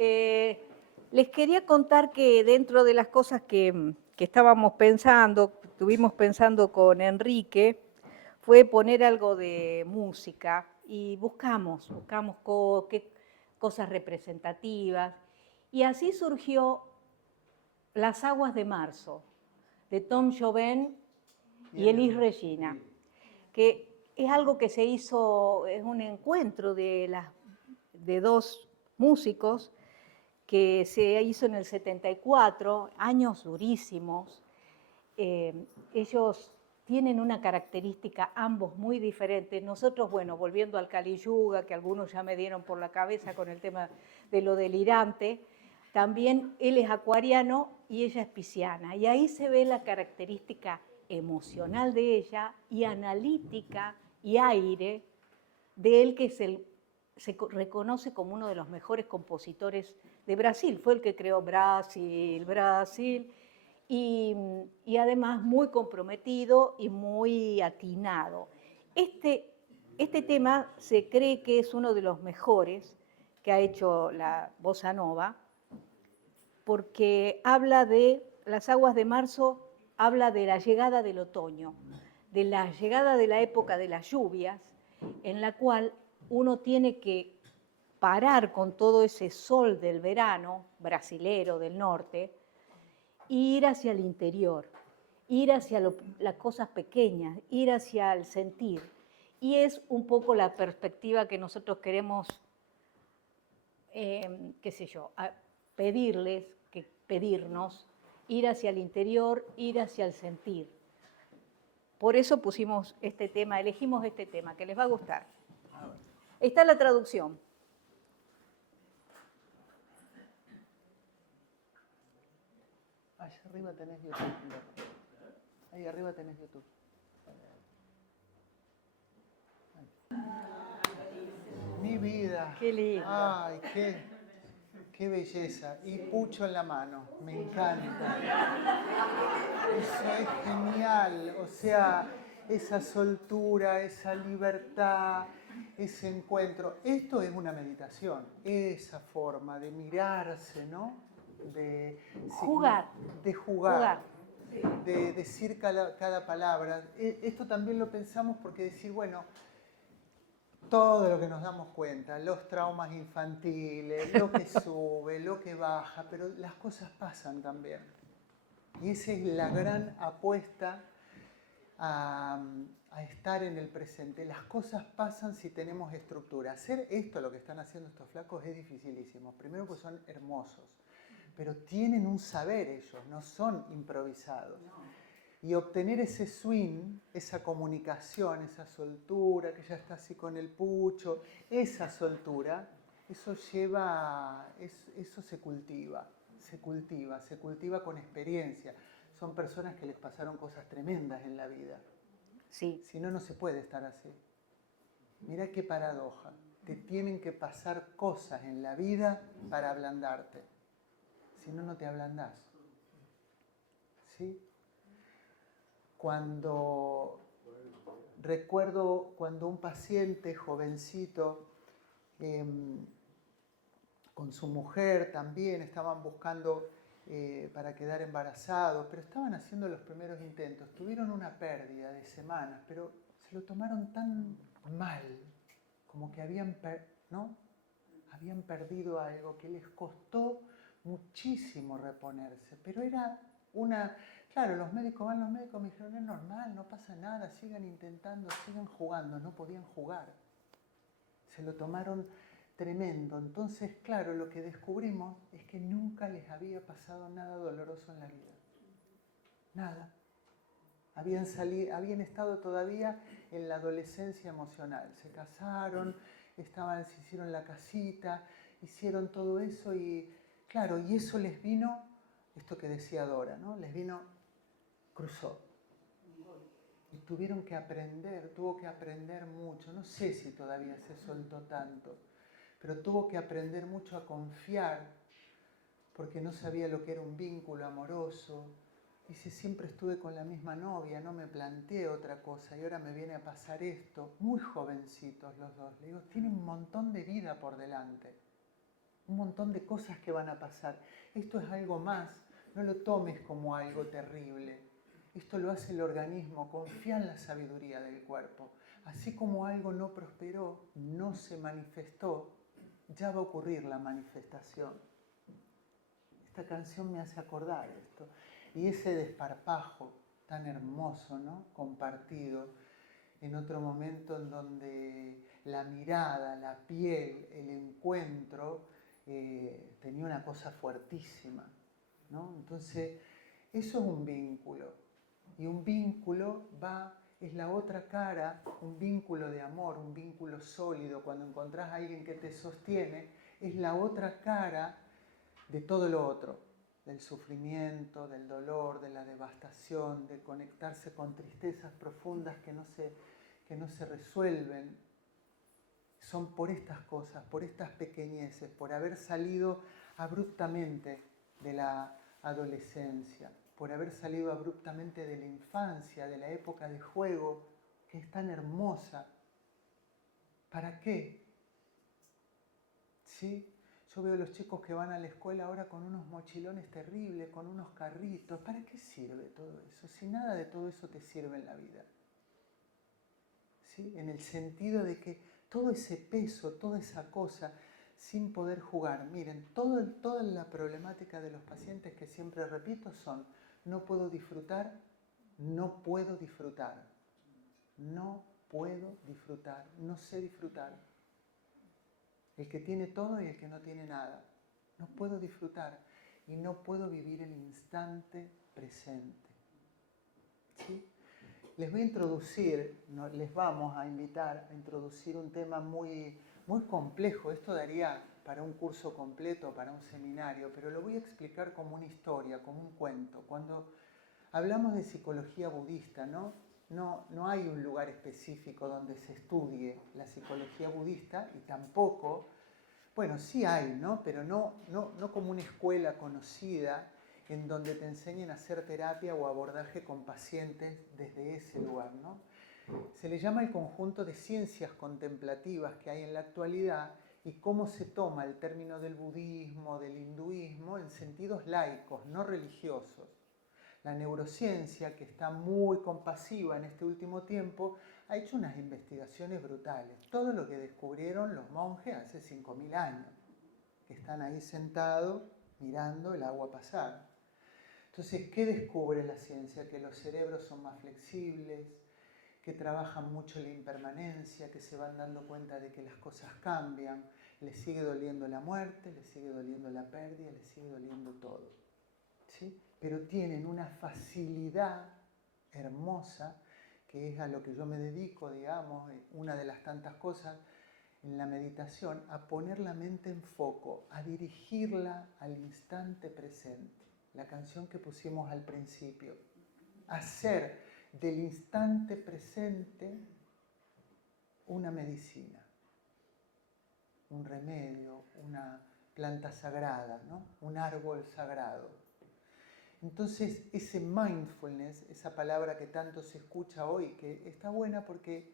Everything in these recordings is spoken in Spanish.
Les quería contar que dentro de las cosas que estábamos pensando, estuvimos pensando con Enrique, fue poner algo de música y buscamos qué cosas representativas. Y así surgió Las aguas de marzo, de Tom Jobim y Elis Regina, que es algo que se hizo, es un encuentro de dos músicos que se hizo en el 74, años durísimos. Ellos tienen una característica ambos muy diferentes. Nosotros, bueno, volviendo al Kali Yuga, que algunos ya me dieron por la cabeza con el tema de lo delirante, también él es acuariano y ella es pisciana. Y ahí se ve la característica emocional de ella y analítica y aire de él, que se reconoce como uno de los mejores compositores de Brasil. Fue el que creó Brasil, y además muy comprometido y muy atinado. Este tema se cree que es uno de los mejores que ha hecho la bossa nova, porque habla de las aguas de marzo, habla de la llegada del otoño, de la llegada de la época de las lluvias, en la cual uno tiene que parar con todo ese sol del verano brasilero del norte e ir hacia el interior, ir hacia las cosas pequeñas, ir hacia el sentir. Y es un poco la perspectiva que nosotros queremos, qué sé yo, pedirnos, ir hacia el interior, ir hacia el sentir. Por eso pusimos este tema, elegimos este tema, que les va a gustar. Está la traducción. Allá arriba tenés YouTube. Ahí arriba tenés YouTube. Mi vida. Qué lindo. Ay, qué belleza. Y pucho en la mano. Me encanta. Eso es genial. O sea, esa soltura, esa libertad, ese encuentro. Esto es una meditación. Esa forma de mirarse, ¿no? De Jugar. De jugar. De decir cada palabra. Esto también lo pensamos porque decir, bueno, todo lo que nos damos cuenta, los traumas infantiles, lo que sube, lo que baja, pero las cosas pasan también. Y esa es la gran apuesta a estar en el presente. Las cosas pasan si tenemos estructura. Hacer esto, lo que están haciendo estos flacos, es dificilísimo. Primero pues son hermosos, pero tienen un saber ellos, no son improvisados. Y obtener ese swing, esa comunicación, esa soltura, que ya está así con el pucho, esa soltura, eso eso se cultiva con experiencia. Son personas que les pasaron cosas tremendas en la vida. Sí. Si no, no se puede estar así. Mira qué paradoja. Te tienen que pasar cosas en la vida para ablandarte. Si no, no te ablandás. ¿Sí? Recuerdo cuando un paciente jovencito con su mujer también estaban buscando para quedar embarazados, pero estaban haciendo los primeros intentos. Tuvieron una pérdida de semanas, pero se lo tomaron tan mal, como que habían perdido algo que les costó muchísimo reponerse, pero era claro, los médicos me dijeron, es normal, no pasa nada, sigan intentando, sigan jugando. No podían jugar. Se lo tomaron tremendo. Entonces, claro, lo que descubrimos es que nunca les había pasado nada doloroso en la vida. Nada. Habían estado todavía en la adolescencia emocional. Se casaron, se hicieron la casita, hicieron todo eso y, claro, y eso les vino, esto que decía Dora, ¿no? Les vino, cruzó. Y tuvo que aprender mucho. No sé si todavía se soltó tanto, pero tuvo que aprender mucho a confiar, porque no sabía lo que era un vínculo amoroso. Dice, siempre estuve con la misma novia, no me planteé otra cosa y ahora me viene a pasar esto. Muy jovencitos los dos. Le digo, tienen un montón de vida por delante. un montón de cosas que van a pasar. Esto es algo más, no lo tomes como algo terrible. Esto lo hace el organismo, confía en la sabiduría del cuerpo. Así como algo no prosperó, no se manifestó, ya va a ocurrir la manifestación. Esta canción me hace acordar esto. Y ese desparpajo tan hermoso, ¿no? Compartido en otro momento en donde la mirada, la piel, el encuentro tenía una cosa fuertísima, ¿no? Entonces, eso es un vínculo. Y un vínculo es la otra cara, un vínculo de amor, un vínculo sólido. Cuando encontrás a alguien que te sostiene, es la otra cara de todo lo otro, del sufrimiento, del dolor, de la devastación, de conectarse con tristezas profundas que no se resuelven. Son por estas cosas, por estas pequeñeces, por haber salido abruptamente de la adolescencia, por haber salido abruptamente de la infancia, de la época de juego, que es tan hermosa. ¿Para qué? ¿Sí? Yo veo a los chicos que van a la escuela ahora con unos mochilones terribles, con unos carritos. ¿Para qué sirve todo eso? Si nada de todo eso te sirve en la vida. ¿Sí? En el sentido de que todo ese peso, toda esa cosa, sin poder jugar. Miren, toda la problemática de los pacientes que siempre repito son: no puedo disfrutar, no puedo disfrutar, no puedo disfrutar, no sé disfrutar. El que tiene todo y el que no tiene nada. No puedo disfrutar y no puedo vivir el instante presente. ¿Sí? Les voy a introducir, les vamos a invitar a introducir un tema muy, muy complejo. Esto daría para un curso completo, para un seminario, pero lo voy a explicar como una historia, como un cuento. Cuando hablamos de psicología budista, no hay un lugar específico donde se estudie la psicología budista y tampoco, bueno, sí hay, ¿no? Pero no como una escuela conocida en donde te enseñen a hacer terapia o abordaje con pacientes desde ese lugar, ¿no? Se le llama el conjunto de ciencias contemplativas que hay en la actualidad y cómo se toma el término del budismo, del hinduismo, en sentidos laicos, no religiosos. La neurociencia, que está muy compasiva en este último tiempo, ha hecho unas investigaciones brutales. Todo lo que descubrieron los monjes hace 5.000 años, que están ahí sentados mirando el agua pasar. Entonces, ¿qué descubre la ciencia? Que los cerebros son más flexibles, que trabajan mucho la impermanencia, que se van dando cuenta de que las cosas cambian, les sigue doliendo la muerte, les sigue doliendo la pérdida, les sigue doliendo todo. ¿Sí? Pero tienen una facilidad hermosa, que es a lo que yo me dedico, digamos, una de las tantas cosas en la meditación, a poner la mente en foco, a dirigirla al instante presente. La canción que pusimos al principio. Hacer del instante presente una medicina, un remedio, una planta sagrada, ¿no? Un árbol sagrado. Entonces, ese mindfulness, esa palabra que tanto se escucha hoy, que está buena porque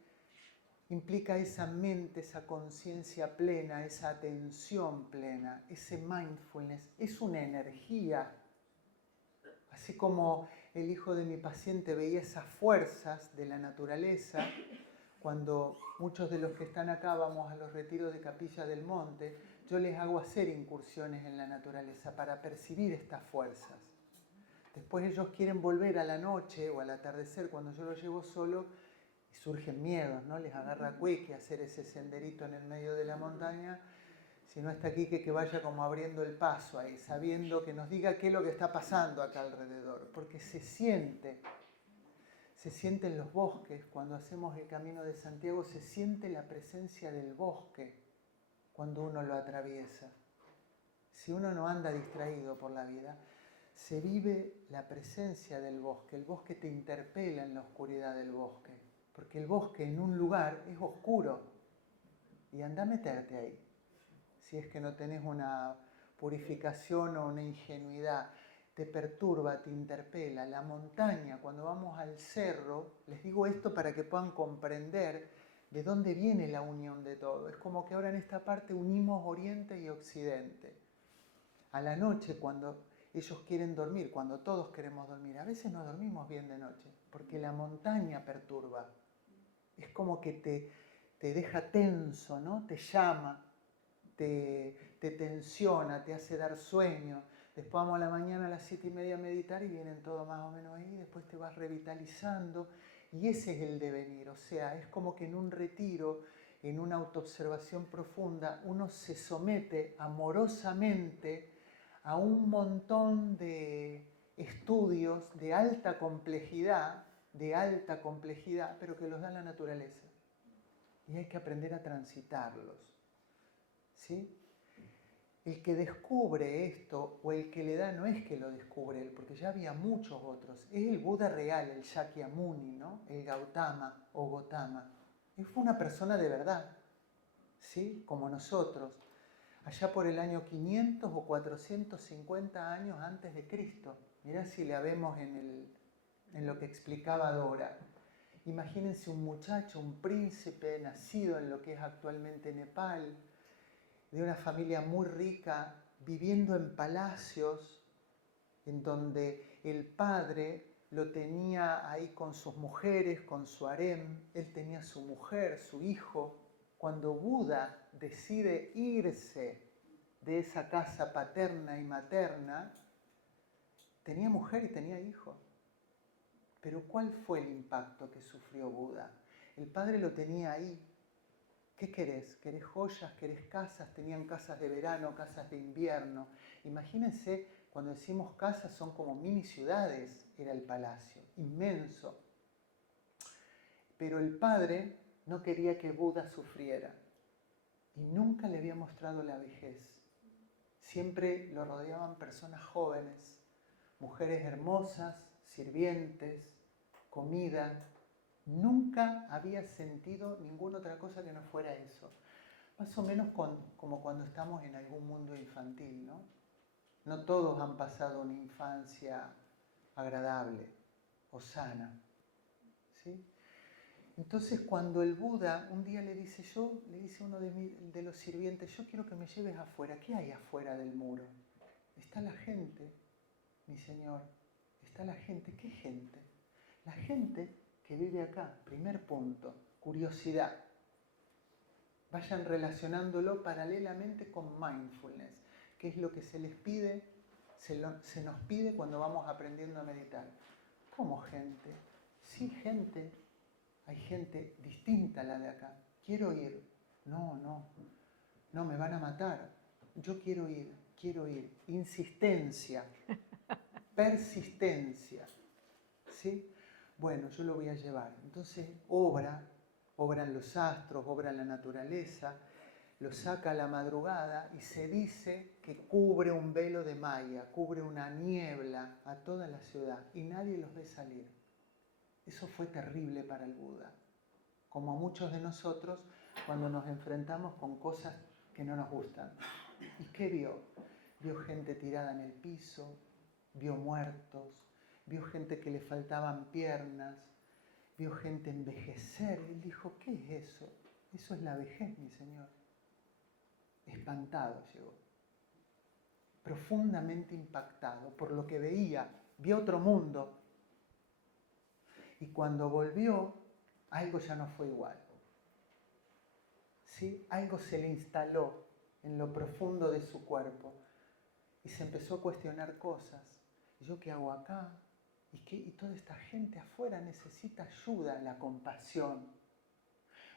implica esa mente, esa conciencia plena, esa atención plena, ese mindfulness, es una energía. Así como el hijo de mi paciente veía esas fuerzas de la naturaleza, cuando muchos de los que están acá vamos a los retiros de Capilla del Monte, yo les hago hacer incursiones en la naturaleza para percibir estas fuerzas. Después ellos quieren volver a la noche o al atardecer cuando yo los llevo solo y surgen miedos, ¿no? Les agarra cueque hacer ese senderito en el medio de la montaña. Si no está aquí, que vaya como abriendo el paso ahí, sabiendo que nos diga qué es lo que está pasando acá alrededor. Porque se siente en los bosques, cuando hacemos el Camino de Santiago, se siente la presencia del bosque cuando uno lo atraviesa. Si uno no anda distraído por la vida, se vive la presencia del bosque. El bosque te interpela en la oscuridad del bosque, porque el bosque en un lugar es oscuro y anda a meterte ahí. Si es que no tenés una purificación o una ingenuidad, te perturba, te interpela. La montaña, cuando vamos al cerro, les digo esto para que puedan comprender ¿De dónde viene la unión de todo? Es como que ahora en esta parte unimos Oriente y Occidente. A la noche, cuando ellos quieren dormir, cuando todos queremos dormir, a veces no dormimos bien de noche, porque la montaña perturba. Es como que te deja tenso, ¿no? Te llama, te tensiona, te hace dar sueño. Después vamos a la mañana a las 7:30 a meditar y vienen todos más o menos ahí, después te vas revitalizando y ese es el devenir. O sea, es como que en un retiro, en una autoobservación profunda, uno se somete amorosamente a un montón de estudios de alta complejidad, pero que los da la naturaleza. Y hay que aprender a transitarlos. ¿Sí? El que descubre esto o el que le da no es que lo descubre él, porque ya había muchos otros. Es el Buda real, el Shakyamuni, ¿no? El Gautama o Gotama. Él fue una persona de verdad, ¿sí? Como nosotros, allá por el año 500 o 450 años antes de Cristo. Mirá si la vemos en lo que explicaba Dora. Imagínense un muchacho, un príncipe nacido en lo que es actualmente Nepal, de una familia muy rica, viviendo en palacios, en donde el padre lo tenía ahí con sus mujeres, con su harem, él tenía su mujer, su hijo. Cuando Buda decide irse de esa casa paterna y materna, tenía mujer y tenía hijo. Pero ¿cuál fue el impacto que sufrió Buda? El padre lo tenía ahí. ¿Qué querés? ¿Querés joyas? ¿Querés casas? Tenían casas de verano, casas de invierno. Imagínense, cuando decimos casas son como mini ciudades, era el palacio, inmenso. Pero el padre no quería que Buda sufriera y nunca le había mostrado la vejez. Siempre lo rodeaban personas jóvenes, mujeres hermosas, sirvientes, comida. Nunca había sentido ninguna otra cosa que no fuera eso. Más o menos como cuando estamos en algún mundo infantil, ¿no? No todos han pasado una infancia agradable o sana, ¿sí? Entonces cuando el Buda un día le dice uno de los sirvientes, yo quiero que me lleves afuera. ¿Qué hay afuera del muro? Está la gente, mi señor, está la gente. ¿Qué gente? La gente que vive acá. Primer punto, curiosidad. Vayan relacionándolo paralelamente con mindfulness, que es lo que se les pide, se nos pide cuando vamos aprendiendo a meditar. ¿Cómo gente? Sí, gente. Hay gente distinta a la de acá. Quiero ir. No, me van a matar. Yo quiero ir. Insistencia, persistencia. ¿Sí? Bueno, yo lo voy a llevar. Entonces obran los astros, obra la naturaleza, lo saca a la madrugada y se dice que cubre un velo de malla, cubre una niebla a toda la ciudad y nadie los ve salir. Eso fue terrible para el Buda, como a muchos de nosotros cuando nos enfrentamos con cosas que no nos gustan. ¿Y qué vio? Vio gente tirada en el piso, vio muertos, vio gente que le faltaban piernas, vio gente envejecer. Y él dijo, ¿qué es eso? Eso es la vejez, mi señor. Espantado llegó, profundamente impactado por lo que veía, vio otro mundo. Y cuando volvió, algo ya no fue igual. ¿Sí? Algo se le instaló en lo profundo de su cuerpo y se empezó a cuestionar cosas. ¿Yo qué hago acá? Y toda esta gente afuera necesita ayuda, la compasión.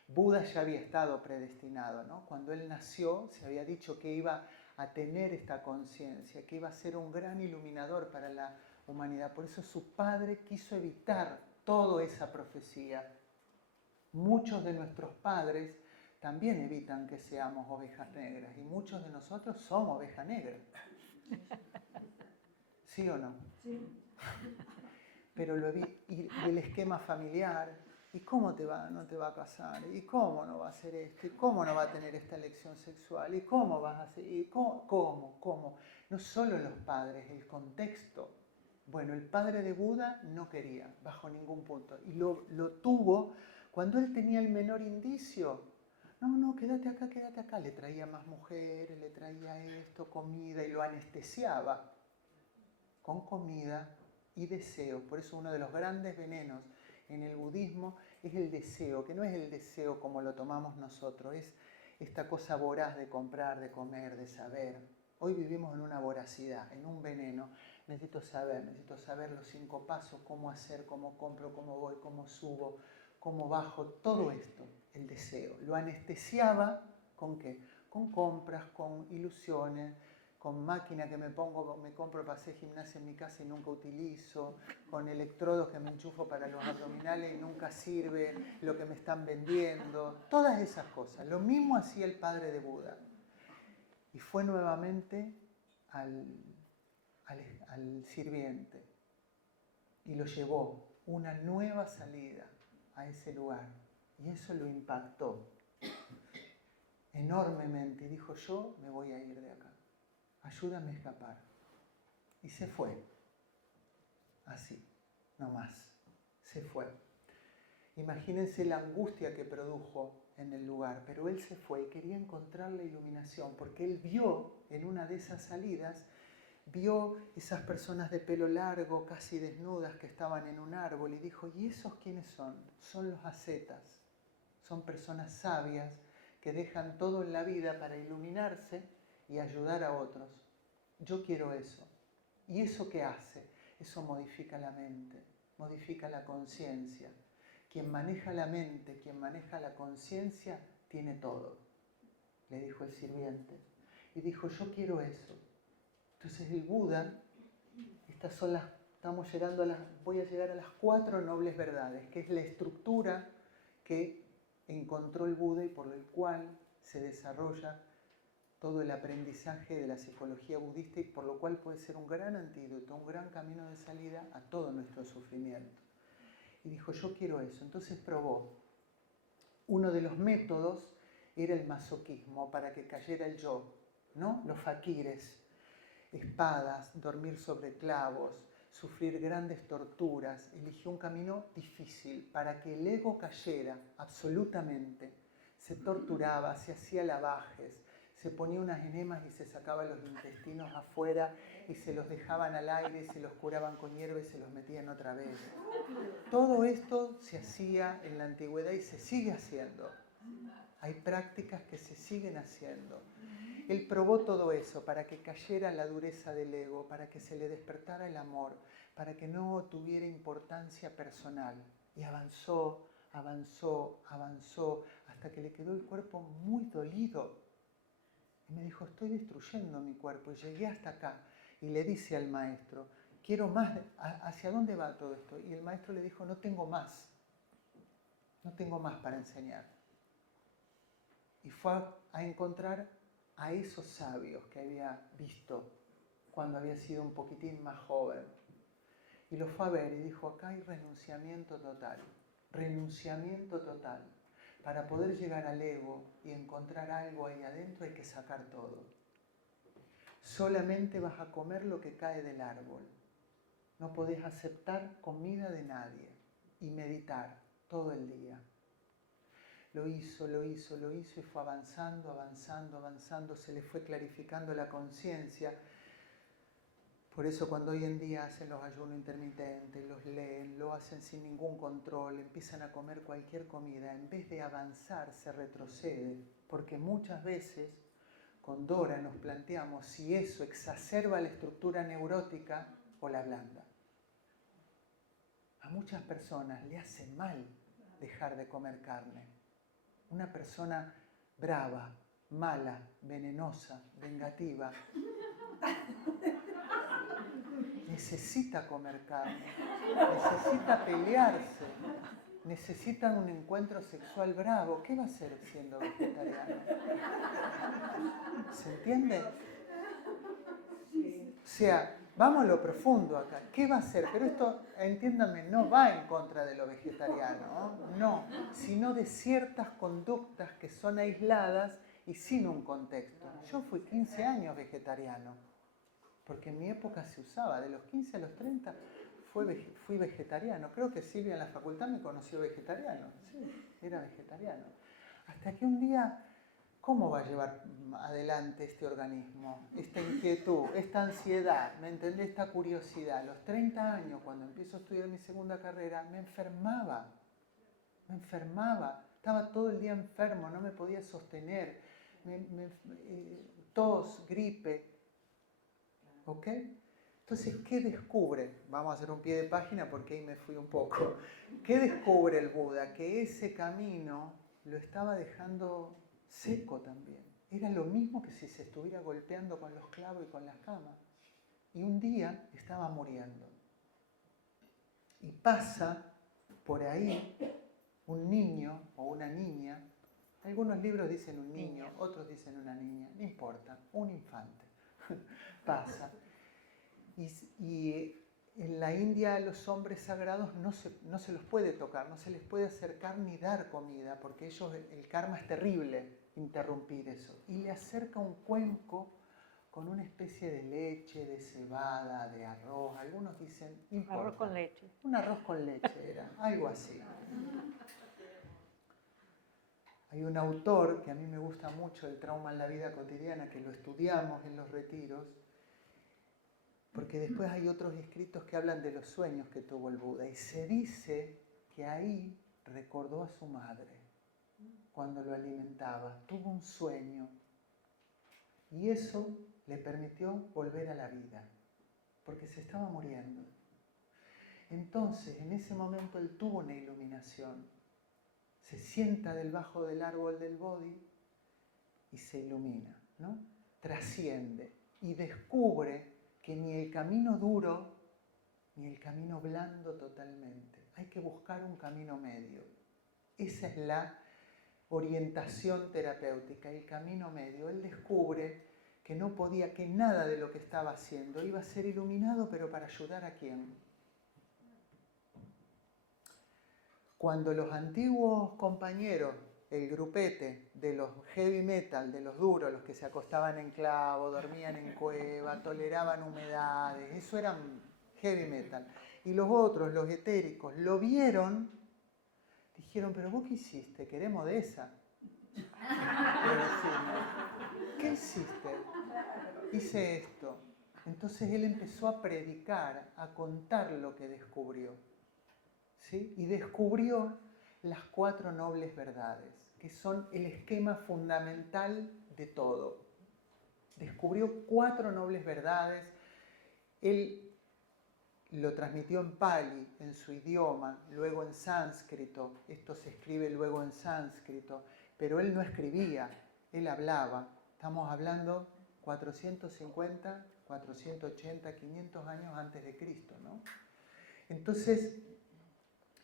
Buda ya había estado predestinado, ¿no? Cuando él nació se había dicho que iba a tener esta conciencia, que iba a ser un gran iluminador para la humanidad. Por eso su padre quiso evitar toda esa profecía. Muchos de nuestros padres también evitan que seamos ovejas negras y muchos de nosotros somos ovejas negras. ¿Sí o no? Sí. Pero y el esquema familiar, ¿y cómo no te va a casar? ¿Y cómo no va a hacer esto? ¿Y cómo no va a tener esta elección sexual? ¿Y cómo vas a hacer? ¿Y cómo? No solo los padres, el contexto. Bueno, el padre de Buda no quería, bajo ningún punto. Y lo tuvo Cuando él tenía el menor indicio, no, quédate acá. Le traía más mujeres, le traía esto, comida, y lo anestesiaba con comida y deseo. Por eso uno de los grandes venenos en el budismo es el deseo, que no es el deseo como lo tomamos nosotros, es esta cosa voraz de comprar, de comer, de saber. Hoy vivimos en una voracidad, en un veneno. Necesito saber los 5 pasos, cómo hacer, cómo compro, cómo voy, cómo subo, cómo bajo, todo esto, el deseo. Lo anestesiaba ¿con qué? Con compras, con ilusiones, con máquina que me compro para hacer gimnasia en mi casa y nunca utilizo, con electrodos que me enchufo para los abdominales y nunca sirve lo que me están vendiendo, todas esas cosas. Lo mismo hacía el padre de Buda. Y fue nuevamente al sirviente y lo llevó una nueva salida a ese lugar. Y eso lo impactó enormemente. Y dijo, yo me voy a ir de acá. Ayúdame a escapar. Y se fue. Así, no más. Se fue. Imagínense la angustia que produjo en el lugar. Pero él se fue y quería encontrar la iluminación, porque él vio en una de esas salidas, vio esas personas de pelo largo, casi desnudas, que estaban en un árbol, y dijo, ¿y esos quiénes son? Son los ascetas. Son personas sabias que dejan todo en la vida para iluminarse y ayudar a otros. Yo quiero eso. ¿Y eso qué hace? Eso modifica la mente, modifica la conciencia. Quien maneja la mente, quien maneja la conciencia, tiene todo, le dijo el sirviente. Y dijo, yo quiero eso. Entonces el Buda, voy a llegar a las 4 nobles verdades, que es la estructura que encontró el Buda y por el cual se desarrolla todo el aprendizaje de la psicología budista y por lo cual puede ser un gran antídoto, un gran camino de salida a todo nuestro sufrimiento. Y dijo, yo quiero eso. Entonces probó. Uno de los métodos era el masoquismo, para que cayera el yo, ¿no? Los faquires, espadas, dormir sobre clavos, sufrir grandes torturas. Eligió un camino difícil para que el ego cayera absolutamente. Se torturaba, se hacía lavajes, se ponía unas enemas y se sacaba los intestinos afuera y se los dejaban al aire, se los curaban con hierba y se los metían otra vez. Todo esto se hacía en la antigüedad y se sigue haciendo. Hay prácticas que se siguen haciendo. Él probó todo eso para que cayera la dureza del ego, para que se le despertara el amor, para que no tuviera importancia personal. Y avanzó, hasta que le quedó el cuerpo muy dolido. Y me dijo, estoy destruyendo mi cuerpo. Y llegué hasta acá. Y le dice al maestro, quiero más, ¿hacia dónde va todo esto? Y el maestro le dijo, no tengo más para enseñar. Y fue a encontrar a esos sabios que había visto cuando había sido un poquitín más joven. Y lo fue a ver y dijo, acá hay renunciamiento total. Para poder llegar al ego y encontrar algo ahí adentro hay que sacar todo. Solamente vas a comer lo que cae del árbol. No podés aceptar comida de nadie y meditar todo el día. Lo hizo y fue avanzando, se le fue clarificando la conciencia. Por eso cuando hoy en día hacen los ayunos intermitentes, los leen, lo hacen sin ningún control, empiezan a comer cualquier comida, en vez de avanzar se retrocede, porque muchas veces con Dora nos planteamos si eso exacerba la estructura neurótica o la blanda. A muchas personas le hace mal dejar de comer carne. Una persona brava, mala, venenosa, vengativa, necesita comer carne, necesita pelearse, necesita un encuentro sexual bravo. ¿Qué va a hacer siendo vegetariano? ¿Se entiende? O sea, vamos a lo profundo acá. ¿Qué va a hacer? Pero esto, entiéndanme, no va en contra de lo vegetariano, no, sino de ciertas conductas que son aisladas y sin un contexto. Yo fui 15 años vegetariano, porque en mi época se usaba, de los 15 a los 30 fui vegetariano. Creo que Silvia en la facultad me conoció vegetariano. Sí, era vegetariano. Hasta que un día, ¿cómo va a llevar adelante este organismo? Esta inquietud, esta ansiedad, ¿me entendés? Esta curiosidad. A los 30 años, cuando empiezo a estudiar mi segunda carrera, me enfermaba. Estaba todo el día enfermo, no me podía sostener. Tos, gripe. ¿Ok? Entonces, ¿qué descubre? Vamos a hacer un pie de página porque ahí me fui un poco. ¿Qué descubre el Buda? Que ese camino lo estaba dejando seco también. Era lo mismo que si se estuviera golpeando con los clavos y con las camas. Y un día estaba muriendo. Y pasa por ahí un niño o una niña. Algunos libros dicen un niño, otros dicen una niña. No importa, un infante. Pasa. Y en la India a los hombres sagrados no se los puede tocar, no se les puede acercar ni dar comida, porque el karma es terrible interrumpir eso. Y le acerca un cuenco con una especie de leche, de cebada, de arroz. Algunos dicen, no importa. Arroz con leche. Un arroz con leche era, algo así. Hay un autor que a mí me gusta mucho, El trauma en la vida cotidiana, que lo estudiamos en los retiros, porque después hay otros escritos que hablan de los sueños que tuvo el Buda. Y se dice que ahí recordó a su madre cuando lo alimentaba. Tuvo un sueño. Y eso le permitió volver a la vida, porque se estaba muriendo. Entonces, en ese momento él tuvo una iluminación. Se sienta debajo del árbol del Bodhi y se ilumina, ¿no? Trasciende y descubre que ni el camino duro ni el camino blando totalmente. Hay que buscar un camino medio. Esa es la orientación terapéutica, el camino medio. Él descubre que no podía, que nada de lo que estaba haciendo iba a ser iluminado, pero ¿para ayudar a quién? Cuando los antiguos compañeros, el grupete de los heavy metal, de los duros, los que se acostaban en clavo, dormían en cueva, toleraban humedades, eso eran heavy metal. Y los otros, los etéricos, lo vieron, dijeron, pero vos qué hiciste, queremos de esa. ¿Qué hiciste? Hice esto. Entonces él empezó a predicar, a contar lo que descubrió. ¿Sí? Y descubrió las 4 nobles verdades, que son el esquema fundamental de todo. Descubrió 4 nobles verdades. Él lo transmitió en Pali, en su idioma, luego en sánscrito. Esto se escribe luego en sánscrito, pero él no escribía, él hablaba. Estamos hablando 450, 480, 500 años antes de Cristo, ¿no? Entonces,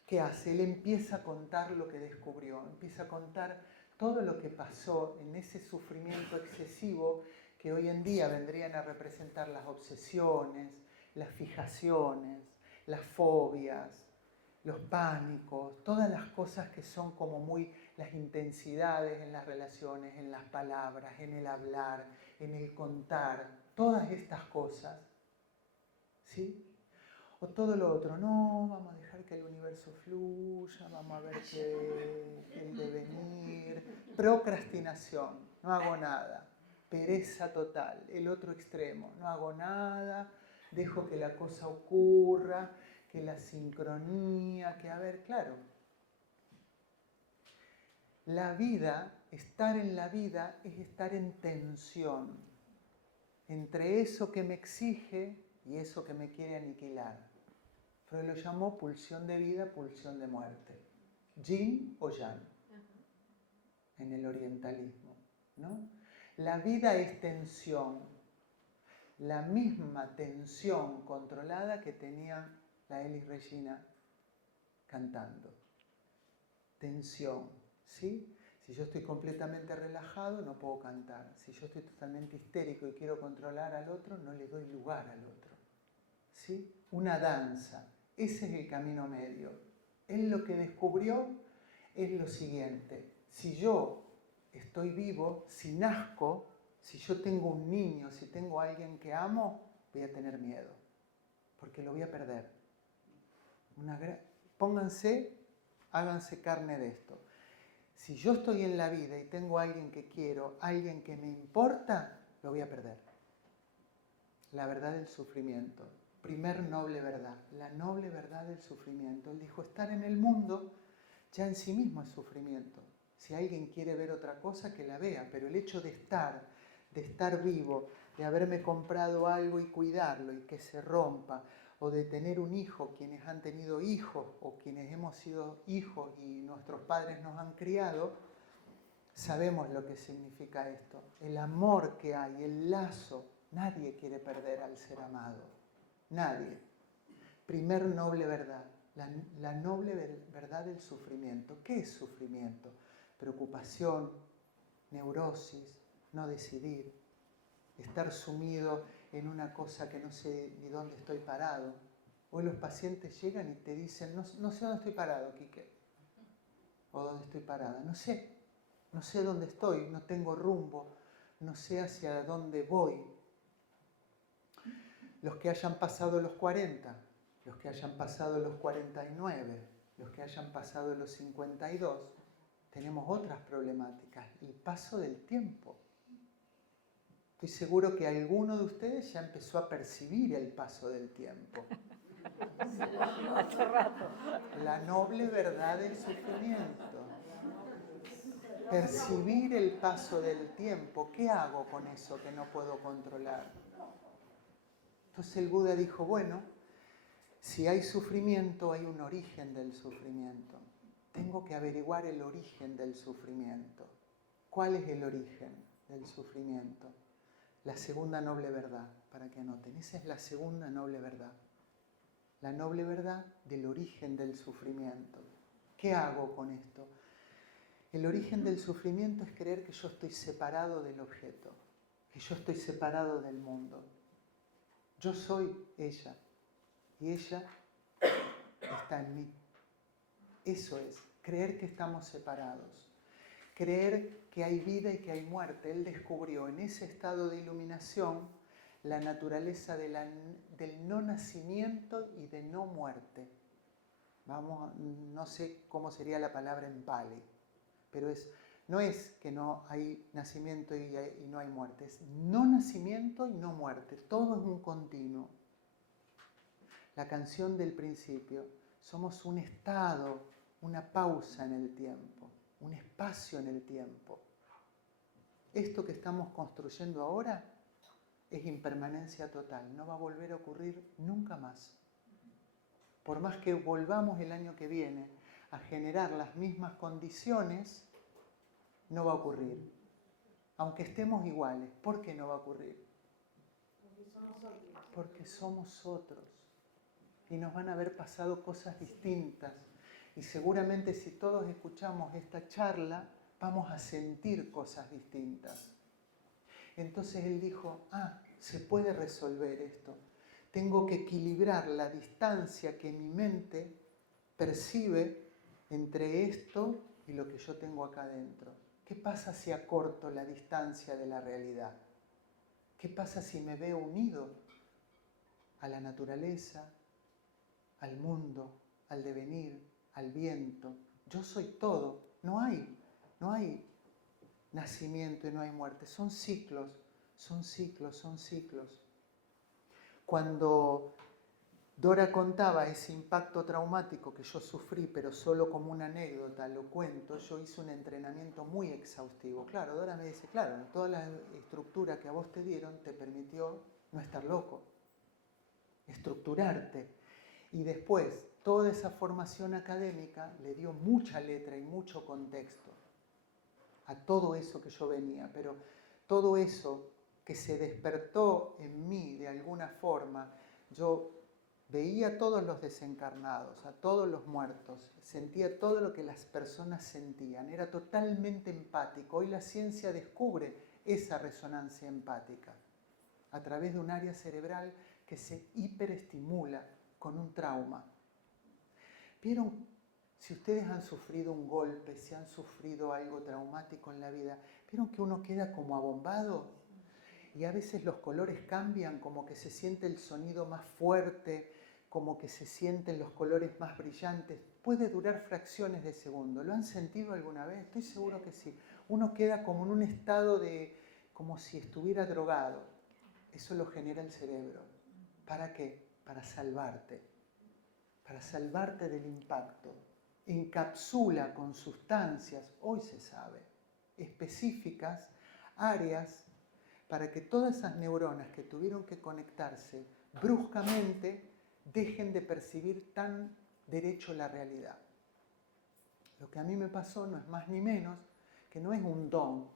¿qué hace? Él empieza a contar lo que descubrió, empieza a contar todo lo que pasó en ese sufrimiento excesivo que hoy en día vendrían a representar las obsesiones, las fijaciones, las fobias, los pánicos, todas las cosas que son como muy las intensidades en las relaciones, en las palabras, en el hablar, en el contar, todas estas cosas, ¿sí? O todo lo otro, no, vamos a dejar que el universo fluya, vamos a ver el devenir, procrastinación, no hago nada, pereza total, el otro extremo, no hago nada, dejo que la cosa ocurra, que la sincronía, que a ver, claro, la vida, estar en la vida es estar en tensión entre eso que me exige y eso que me quiere aniquilar. Freud lo llamó pulsión de vida, pulsión de muerte. Yin o Yang, en el orientalismo, ¿no? La vida es tensión, la misma tensión controlada que tenía la Elis Regina cantando. Tensión, ¿sí? Si yo estoy completamente relajado, no puedo cantar. Si yo estoy totalmente histérico y quiero controlar al otro, no le doy lugar al otro. ¿Sí? Una danza. Ese es el camino medio. Él lo que descubrió es lo siguiente. Si yo estoy vivo, si nazco, si yo tengo un niño, si tengo a alguien que amo, voy a tener miedo. Porque lo voy a perder. Pónganse, háganse carne de esto. Si yo estoy en la vida y tengo a alguien que quiero, alguien que me importa, lo voy a perder. La verdad del sufrimiento. Primer noble verdad, la noble verdad del sufrimiento. Él dijo, estar en el mundo ya en sí mismo es sufrimiento. Si alguien quiere ver otra cosa, que la vea, pero el hecho de estar vivo, de haberme comprado algo y cuidarlo y que se rompa, o de tener un hijo, quienes han tenido hijos o quienes hemos sido hijos y nuestros padres nos han criado, sabemos lo que significa esto. El amor que hay, el lazo, nadie quiere perder al ser amado. Nadie. Primer noble verdad, la noble verdad del sufrimiento. ¿Qué es sufrimiento? Preocupación, neurosis, no decidir, estar sumido en una cosa que no sé ni dónde estoy parado. Hoy los pacientes llegan y te dicen, no sé dónde estoy parado, Quique, o dónde estoy parada, no sé dónde estoy, no tengo rumbo, no sé hacia dónde voy. Los que hayan pasado los 40, los que hayan pasado los 49, los que hayan pasado los 52, tenemos otras problemáticas, el paso del tiempo. Estoy seguro que alguno de ustedes ya empezó a percibir el paso del tiempo. Hace rato. La noble verdad del sufrimiento. Percibir el paso del tiempo. ¿Qué hago con eso que no puedo controlar? Entonces el Buda dijo, bueno, si hay sufrimiento, hay un origen del sufrimiento. Tengo que averiguar el origen del sufrimiento. ¿Cuál es el origen del sufrimiento? La segunda noble verdad, para que anoten. Esa es la segunda noble verdad. La noble verdad del origen del sufrimiento. ¿Qué hago con esto? El origen del sufrimiento es creer que yo estoy separado del objeto, que yo estoy separado del mundo. Yo soy ella y ella está en mí. Eso es, creer que estamos separados. Creer que hay vida y que hay muerte. Él descubrió en ese estado de iluminación la naturaleza del no nacimiento y de no muerte. No sé cómo sería la palabra en Pali, pero no es que no hay nacimiento y no hay muerte, es no nacimiento y no muerte. Todo es un continuo. La canción del principio, somos un estado, una pausa en el tiempo, un espacio en el tiempo. Esto que estamos construyendo ahora es impermanencia total, no va a volver a ocurrir nunca más. Por más que volvamos el año que viene a generar las mismas condiciones, no va a ocurrir. Aunque estemos iguales, ¿por qué no va a ocurrir? Porque somos otros. Y nos van a haber pasado cosas distintas. Y seguramente si todos escuchamos esta charla, vamos a sentir cosas distintas. Entonces él dijo, se puede resolver esto. Tengo que equilibrar la distancia que mi mente percibe entre esto y lo que yo tengo acá adentro. ¿Qué pasa si acorto la distancia de la realidad? ¿Qué pasa si me veo unido a la naturaleza, al mundo, al devenir, al viento? Yo soy todo. No hay nacimiento y no hay muerte. Son ciclos, son ciclos, son ciclos. Cuando Dora contaba ese impacto traumático que yo sufrí, pero solo como una anécdota lo cuento, yo hice un entrenamiento muy exhaustivo. Claro, Dora me dice, claro, toda la estructura que a vos te dieron te permitió no estar loco, estructurarte. Y después, toda esa formación académica le dio mucha letra y mucho contexto a todo eso que yo venía, pero todo eso que se despertó en mí de alguna forma, yo veía a todos los desencarnados, a todos los muertos, sentía todo lo que las personas sentían, era totalmente empático. Hoy la ciencia descubre esa resonancia empática a través de un área cerebral que se hiperestimula con un trauma. ¿Vieron? Si ustedes han sufrido un golpe, si han sufrido algo traumático en la vida, ¿vieron que uno queda como abombado? Y a veces los colores cambian, como que se siente el sonido más fuerte, como que se sienten los colores más brillantes, puede durar fracciones de segundo. ¿Lo han sentido alguna vez? Estoy seguro que sí. Uno queda como en un estado de, como si estuviera drogado. Eso lo genera el cerebro. ¿Para qué? Para salvarte del impacto. Encapsula con sustancias, hoy se sabe, específicas, áreas para que todas esas neuronas que tuvieron que conectarse bruscamente dejen de percibir tan derecho la realidad. Lo que a mí me pasó no es más ni menos que no es un don,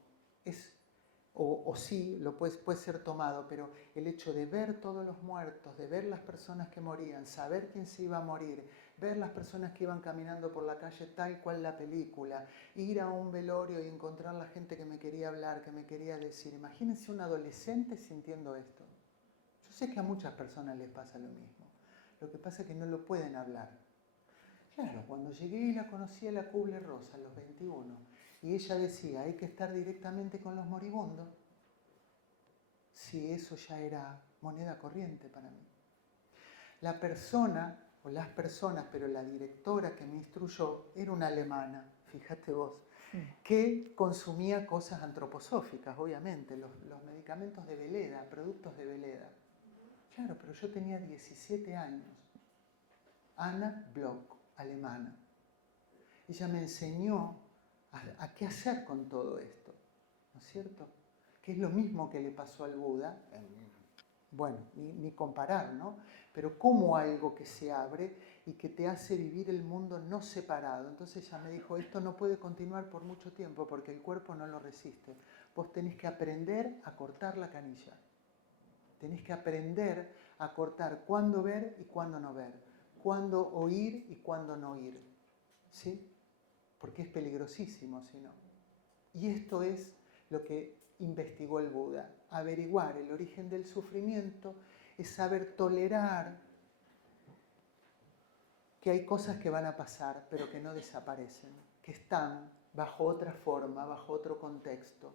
o sí, puede ser tomado, pero el hecho de ver todos los muertos, de ver las personas que morían, saber quién se iba a morir, ver las personas que iban caminando por la calle tal cual la película, ir a un velorio y encontrar la gente que me quería hablar, que me quería decir. Imagínense un adolescente sintiendo esto. Yo sé que a muchas personas les pasa lo mismo. Lo que pasa es que no lo pueden hablar. Claro, cuando llegué y la conocí a la Kubler-Ross a los 21, y ella decía, hay que estar directamente con los moribundos, sí, eso ya era moneda corriente para mí. La persona, o las personas, pero la directora que me instruyó era una alemana, fíjate vos, que consumía cosas antroposóficas, obviamente, los medicamentos de Veleda, productos de Veleda. Claro, pero yo tenía 17 años. Anna Bloch, alemana. Ella me enseñó a qué hacer con todo esto, ¿no es cierto? Que es lo mismo que le pasó al Buda, bueno, ni comparar, ¿no? Pero como algo que se abre y que te hace vivir el mundo no separado. Entonces ella me dijo, esto no puede continuar por mucho tiempo porque el cuerpo no lo resiste. Vos tenés que aprender a cortar la canilla. Tenés que aprender a cortar cuándo ver y cuándo no ver, cuándo oír y cuándo no oír, ¿sí? Porque es peligrosísimo si no. Y esto es lo que investigó el Buda. Averiguar el origen del sufrimiento es saber tolerar que hay cosas que van a pasar, pero que no desaparecen, que están bajo otra forma, bajo otro contexto.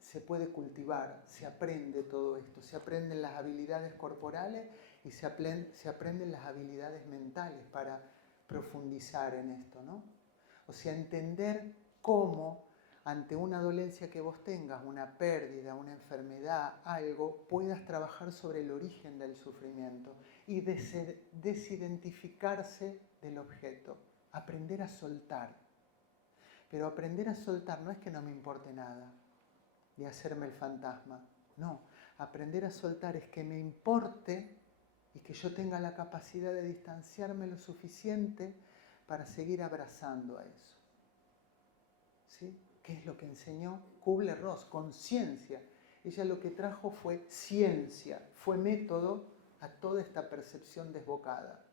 Se puede cultivar, se aprende todo esto, se aprenden las habilidades corporales y se aprenden las habilidades mentales para profundizar en esto, ¿no? O sea, entender cómo ante una dolencia que vos tengas, una pérdida, una enfermedad, algo, puedas trabajar sobre el origen del sufrimiento y desidentificarse del objeto, aprender a soltar. Pero aprender a soltar no es que no me importe nada, de hacerme el fantasma. No, aprender a soltar es que me importe y que yo tenga la capacidad de distanciarme lo suficiente para seguir abrazando a eso. ¿Sí? ¿Qué es lo que enseñó Kubler-Ross? Conciencia. Ella lo que trajo fue ciencia, fue método a toda esta percepción desbocada.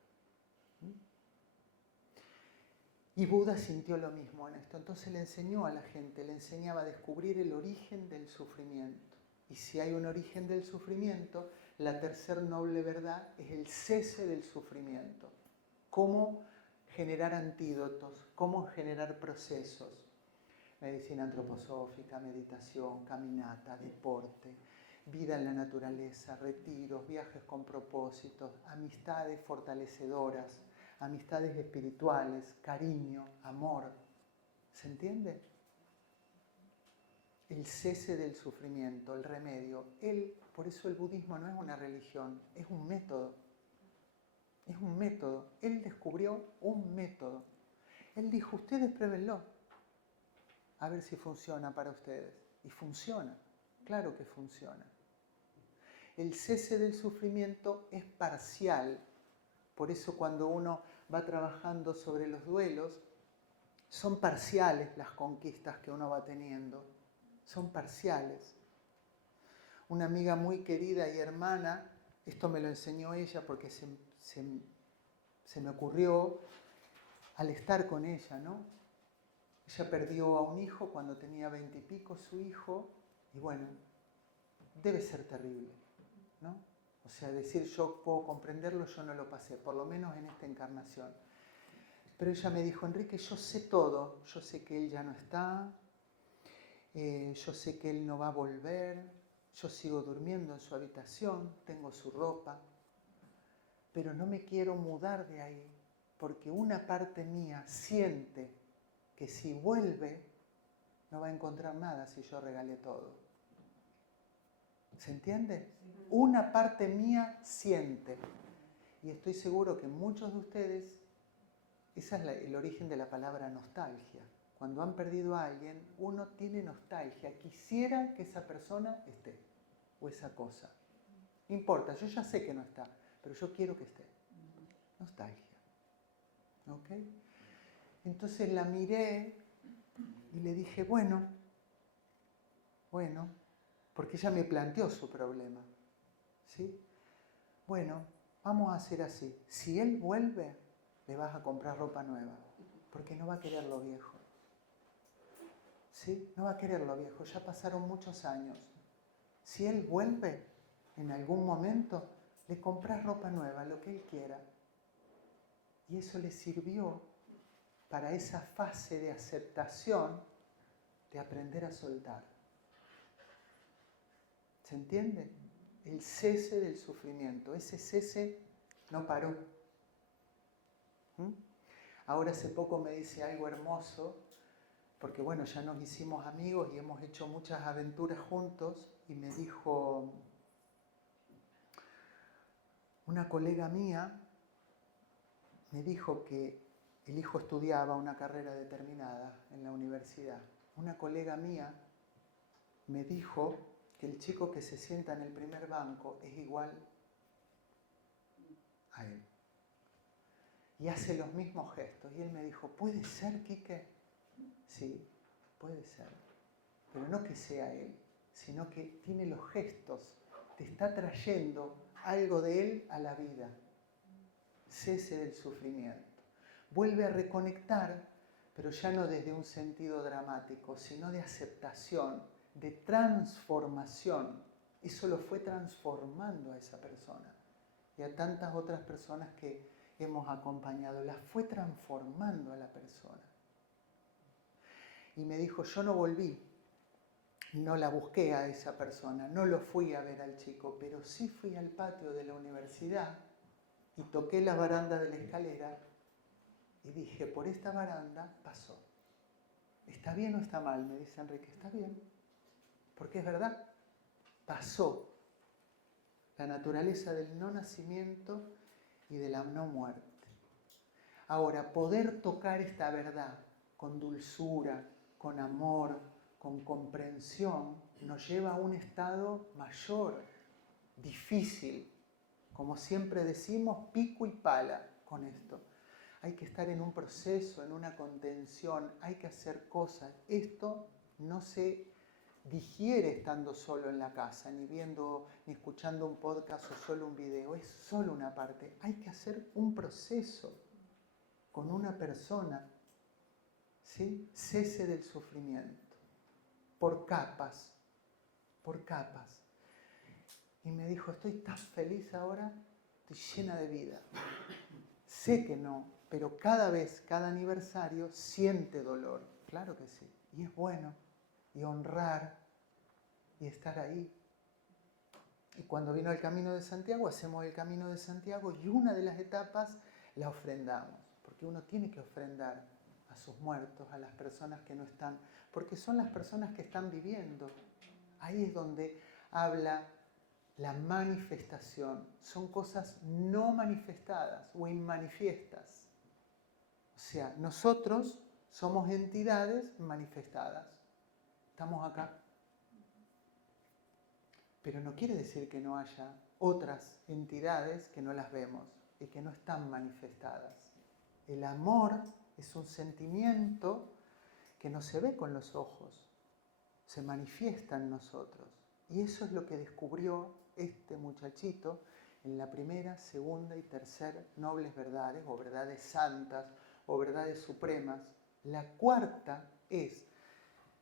Y Buda sintió lo mismo en esto, entonces le enseñó a la gente, le enseñaba a descubrir el origen del sufrimiento. Y si hay un origen del sufrimiento, la tercer noble verdad es el cese del sufrimiento. Cómo generar antídotos, cómo generar procesos. Medicina antroposófica, meditación, caminata, deporte, vida en la naturaleza, retiros, viajes con propósitos, amistades fortalecedoras, amistades espirituales, cariño, amor. ¿Se entiende? El cese del sufrimiento, el remedio. Por eso el budismo no es una religión, es un método. Es un método. Él descubrió un método. Él dijo, ustedes pruébenlo. A ver si funciona para ustedes. Y funciona. Claro que funciona. El cese del sufrimiento es parcial. Por eso cuando uno va trabajando sobre los duelos, son parciales las conquistas que uno va teniendo. Son parciales. Una amiga muy querida y hermana, esto me lo enseñó ella porque se me ocurrió al estar con ella, ¿no? Ella perdió a un hijo cuando tenía 20 y pico, su hijo, y bueno, debe ser terrible, ¿no? O sea, decir yo puedo comprenderlo, yo no lo pasé, por lo menos en esta encarnación. Pero ella me dijo, Enrique, yo sé todo, yo sé que él ya no está, yo sé que él no va a volver, yo sigo durmiendo en su habitación, tengo su ropa, pero no me quiero mudar de ahí, porque una parte mía siente que si vuelve no va a encontrar nada si yo regalé todo. ¿Se entiende? Una parte mía siente. Y estoy seguro que muchos de ustedes, ese es el origen de la palabra nostalgia. Cuando han perdido a alguien, uno tiene nostalgia. Quisiera que esa persona esté, o esa cosa. No importa, yo ya sé que no está, pero yo quiero que esté. Nostalgia. ¿Ok? Entonces la miré y le dije, bueno, porque ella me planteó su problema. ¿Sí? Bueno, vamos a hacer así. Si él vuelve, le vas a comprar ropa nueva, porque no va a querer lo viejo. ¿Sí? No va a querer lo viejo, ya pasaron muchos años. Si él vuelve, en algún momento, le compras ropa nueva, lo que él quiera. Y eso le sirvió para esa fase de aceptación, de aprender a soltar. ¿Se entiende? El cese del sufrimiento. Ese cese no paró. Ahora hace poco me dice algo hermoso, porque bueno, ya nos hicimos amigos y hemos hecho muchas aventuras juntos, y me dijo, una colega mía me dijo que el hijo estudiaba una carrera determinada en la universidad. Una colega mía me dijo que el chico que se sienta en el primer banco es igual a él. Y hace los mismos gestos. Y él me dijo, ¿puede ser, Quique? Sí, puede ser. Pero no que sea él, sino que tiene los gestos. Te está trayendo algo de él a la vida. Cese del sufrimiento. Vuelve a reconectar, pero ya no desde un sentido dramático, sino de aceptación, de transformación. Eso lo fue transformando a esa persona y a tantas otras personas que hemos acompañado. La fue transformando a la persona. Y me dijo, yo no volví, no la busqué a esa persona, no lo fui a ver al chico, pero sí fui al patio de la universidad y toqué la baranda de la escalera y dije, por esta baranda pasó. ¿Está bien o está mal? Me dice Enrique, está bien, porque es verdad, pasó. La naturaleza del no nacimiento y de la no muerte. Ahora, poder tocar esta verdad con dulzura, con amor, con comprensión, nos lleva a un estado mayor, difícil. Como siempre decimos, pico y pala con esto. Hay que estar en un proceso, en una contención, hay que hacer cosas. Esto no se digiere estando solo en la casa, ni viendo, ni escuchando un podcast o solo un video. Es solo una parte. Hay que hacer un proceso con una persona, ¿sí? Cese del sufrimiento, por capas, por capas. Y me dijo, estoy tan feliz ahora, estoy llena de vida. Sé que no, pero cada vez, cada aniversario, siente dolor. Claro que sí. Y es bueno. Y honrar y estar ahí. Y cuando vino el Camino de Santiago, hacemos el Camino de Santiago y una de las etapas la ofrendamos. Porque uno tiene que ofrendar a sus muertos, a las personas que no están, porque son las personas que están viviendo. Ahí es donde habla la manifestación. Son cosas no manifestadas o inmanifiestas. O sea, nosotros somos entidades manifestadas. Estamos acá. Pero no quiere decir que no haya otras entidades que no las vemos y que no están manifestadas. El amor es un sentimiento que no se ve con los ojos, se manifiesta en nosotros. Y eso es lo que descubrió este muchachito en la primera, segunda y tercera nobles verdades, o verdades santas, o verdades supremas. La cuarta es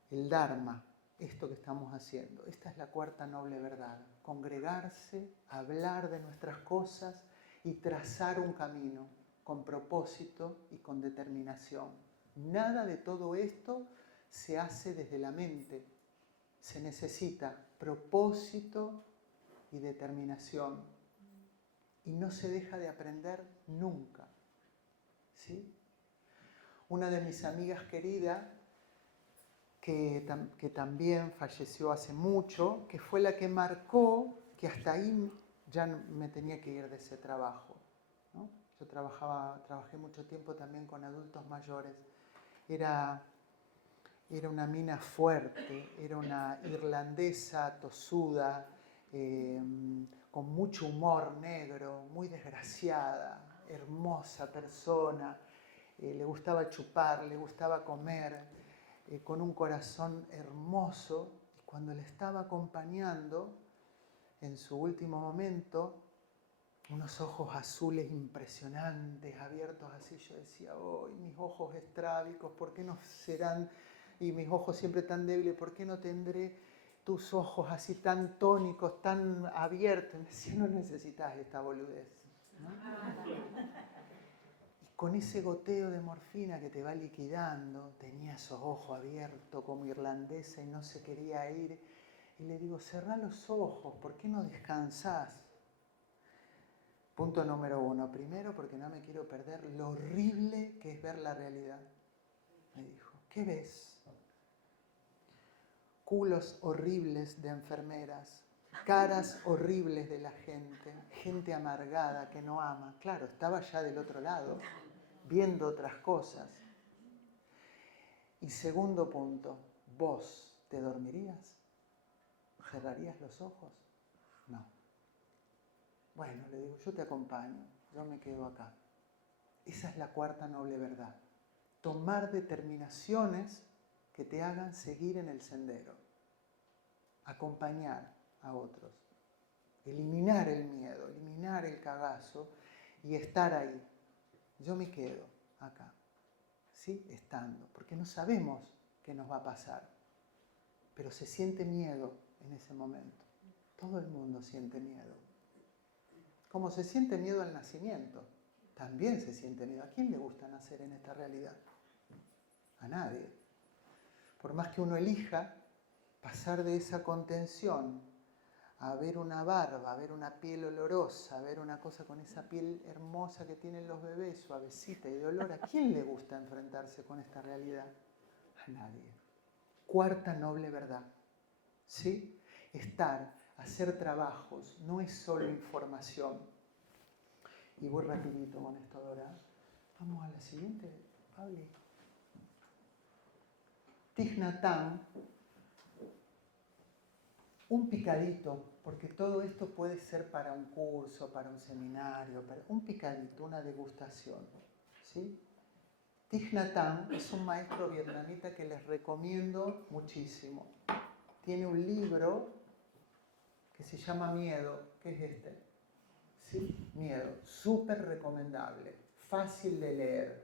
el Dharma, esto que estamos haciendo. Esta es la cuarta noble verdad. Congregarse, hablar de nuestras cosas y trazar un camino con propósito y con determinación. Nada de todo esto se hace desde la mente. Se necesita propósito y determinación. y no se deja de aprender nunca. ¿Sí? Una de mis amigas queridas, que también falleció hace mucho, que fue la que marcó que hasta ahí ya me tenía que ir de ese trabajo, ¿no? Yo trabajé mucho tiempo también con adultos mayores. Era una mina fuerte, era una irlandesa tosuda, con mucho humor negro, muy desgraciada, hermosa persona, le gustaba chupar, le gustaba comer, con un corazón hermoso. Y cuando le estaba acompañando en su último momento, unos ojos azules impresionantes, abiertos así, yo decía, oh, mis ojos estrábicos, ¿por qué no serán? Y mis ojos siempre tan débiles, ¿por qué no tendré tus ojos así tan tónicos, tan abiertos? Y me decía, no necesitas esta boludez, ¿no? Y con ese goteo de morfina que te va liquidando, tenía esos ojos abiertos como irlandesa y no se quería ir. Y le digo, cerrá los ojos, ¿por qué no descansás? Punto número 1. Primero, porque no me quiero perder lo horrible que es ver la realidad. Me dijo, ¿qué ves? Culos horribles de enfermeras, caras horribles de la gente, gente amargada que no ama. Claro, estaba ya del otro lado, viendo otras cosas. Y segundo punto, ¿vos te dormirías? ¿Cerrarías los ojos? No. Bueno, le digo, yo te acompaño, yo me quedo acá. Esa es la cuarta noble verdad. Tomar determinaciones que te hagan seguir en el sendero. Acompañar a otros. Eliminar el miedo, eliminar el cagazo y estar ahí. Yo me quedo acá, ¿sí? Estando, porque no sabemos qué nos va a pasar. Pero se siente miedo en ese momento. Todo el mundo siente miedo. Como se siente miedo al nacimiento, también se siente miedo. ¿A quién le gusta nacer en esta realidad? A nadie. Por más que uno elija pasar de esa contención a ver una barba, a ver una piel olorosa, a ver una cosa con esa piel hermosa que tienen los bebés, suavecita y de olor, ¿a quién le gusta enfrentarse con esta realidad? A nadie. Cuarta noble verdad, ¿sí? Hacer trabajos, no es solo información. Y voy rapidito con esto, Dora. Vamos a la siguiente, Pabli. Thich Nhat Hanh, un picadito, porque todo esto puede ser para un curso, para un seminario, para un picadito, una degustación, ¿sí? Thich Nhat Hanh es un maestro vietnamita que les recomiendo muchísimo. Tiene un libro que se llama Miedo, que es este. ¿Sí? Miedo, súper recomendable, fácil de leer,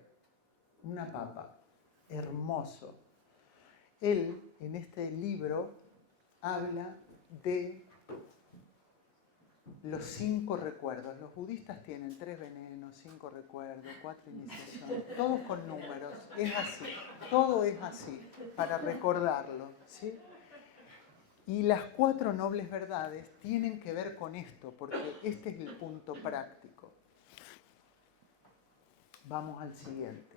una papa, hermoso. Él, en este libro, habla de los 5 recuerdos. Los budistas tienen 3 venenos, 5 recuerdos, 4 iniciaciones, todos con números. Es así, todo es así, para recordarlo, ¿sí? Y las 4 nobles verdades tienen que ver con esto, porque este es el punto práctico. Vamos al siguiente.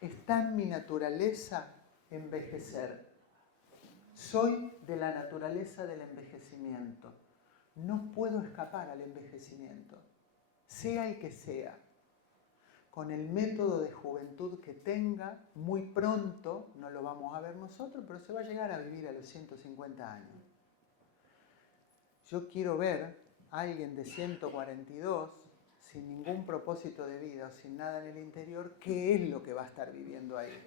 Está en mi naturaleza envejecer. Soy de la naturaleza del envejecimiento. No puedo escapar al envejecimiento, sea el que sea. Con el método de juventud que tenga, muy pronto, no lo vamos a ver nosotros, pero se va a llegar a vivir a los 150 años. Yo quiero ver a alguien de 142, sin ningún propósito de vida, sin nada en el interior, ¿qué es lo que va a estar viviendo ahí?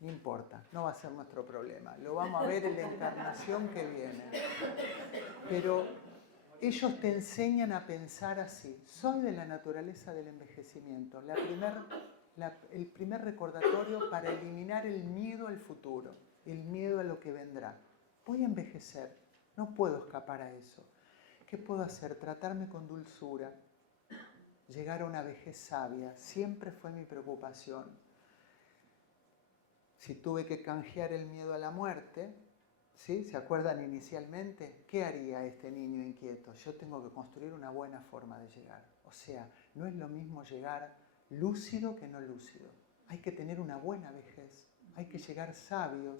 No importa, no va a ser nuestro problema. Lo vamos a ver en la encarnación que viene. Pero ellos te enseñan a pensar así. Soy de la naturaleza del envejecimiento. El primer recordatorio para eliminar el miedo al futuro, el miedo a lo que vendrá. Voy a envejecer, no puedo escapar a eso. ¿Qué puedo hacer? Tratarme con dulzura, llegar a una vejez sabia. Siempre fue mi preocupación. Si tuve que canjear el miedo a la muerte, ¿Sí? ¿Se acuerdan inicialmente? ¿Qué haría este niño inquieto? Yo tengo que construir una buena forma de llegar. O sea, no es lo mismo llegar lúcido que no lúcido. Hay que tener una buena vejez. Hay que llegar sabios.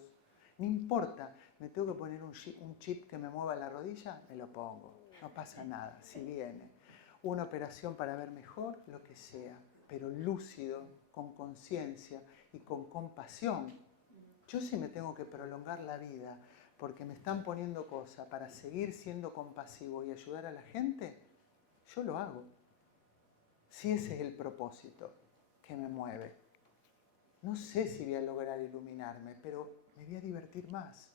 No importa, me tengo que poner un chip que me mueva la rodilla, me lo pongo. No pasa nada, si viene. Una operación para ver mejor, lo que sea. Pero lúcido, con conciencia y con compasión. Yo si me tengo que prolongar la vida porque me están poniendo cosas para seguir siendo compasivo y ayudar a la gente, yo lo hago. Si ese es el propósito que me mueve. No sé si voy a lograr iluminarme, pero me voy a divertir más.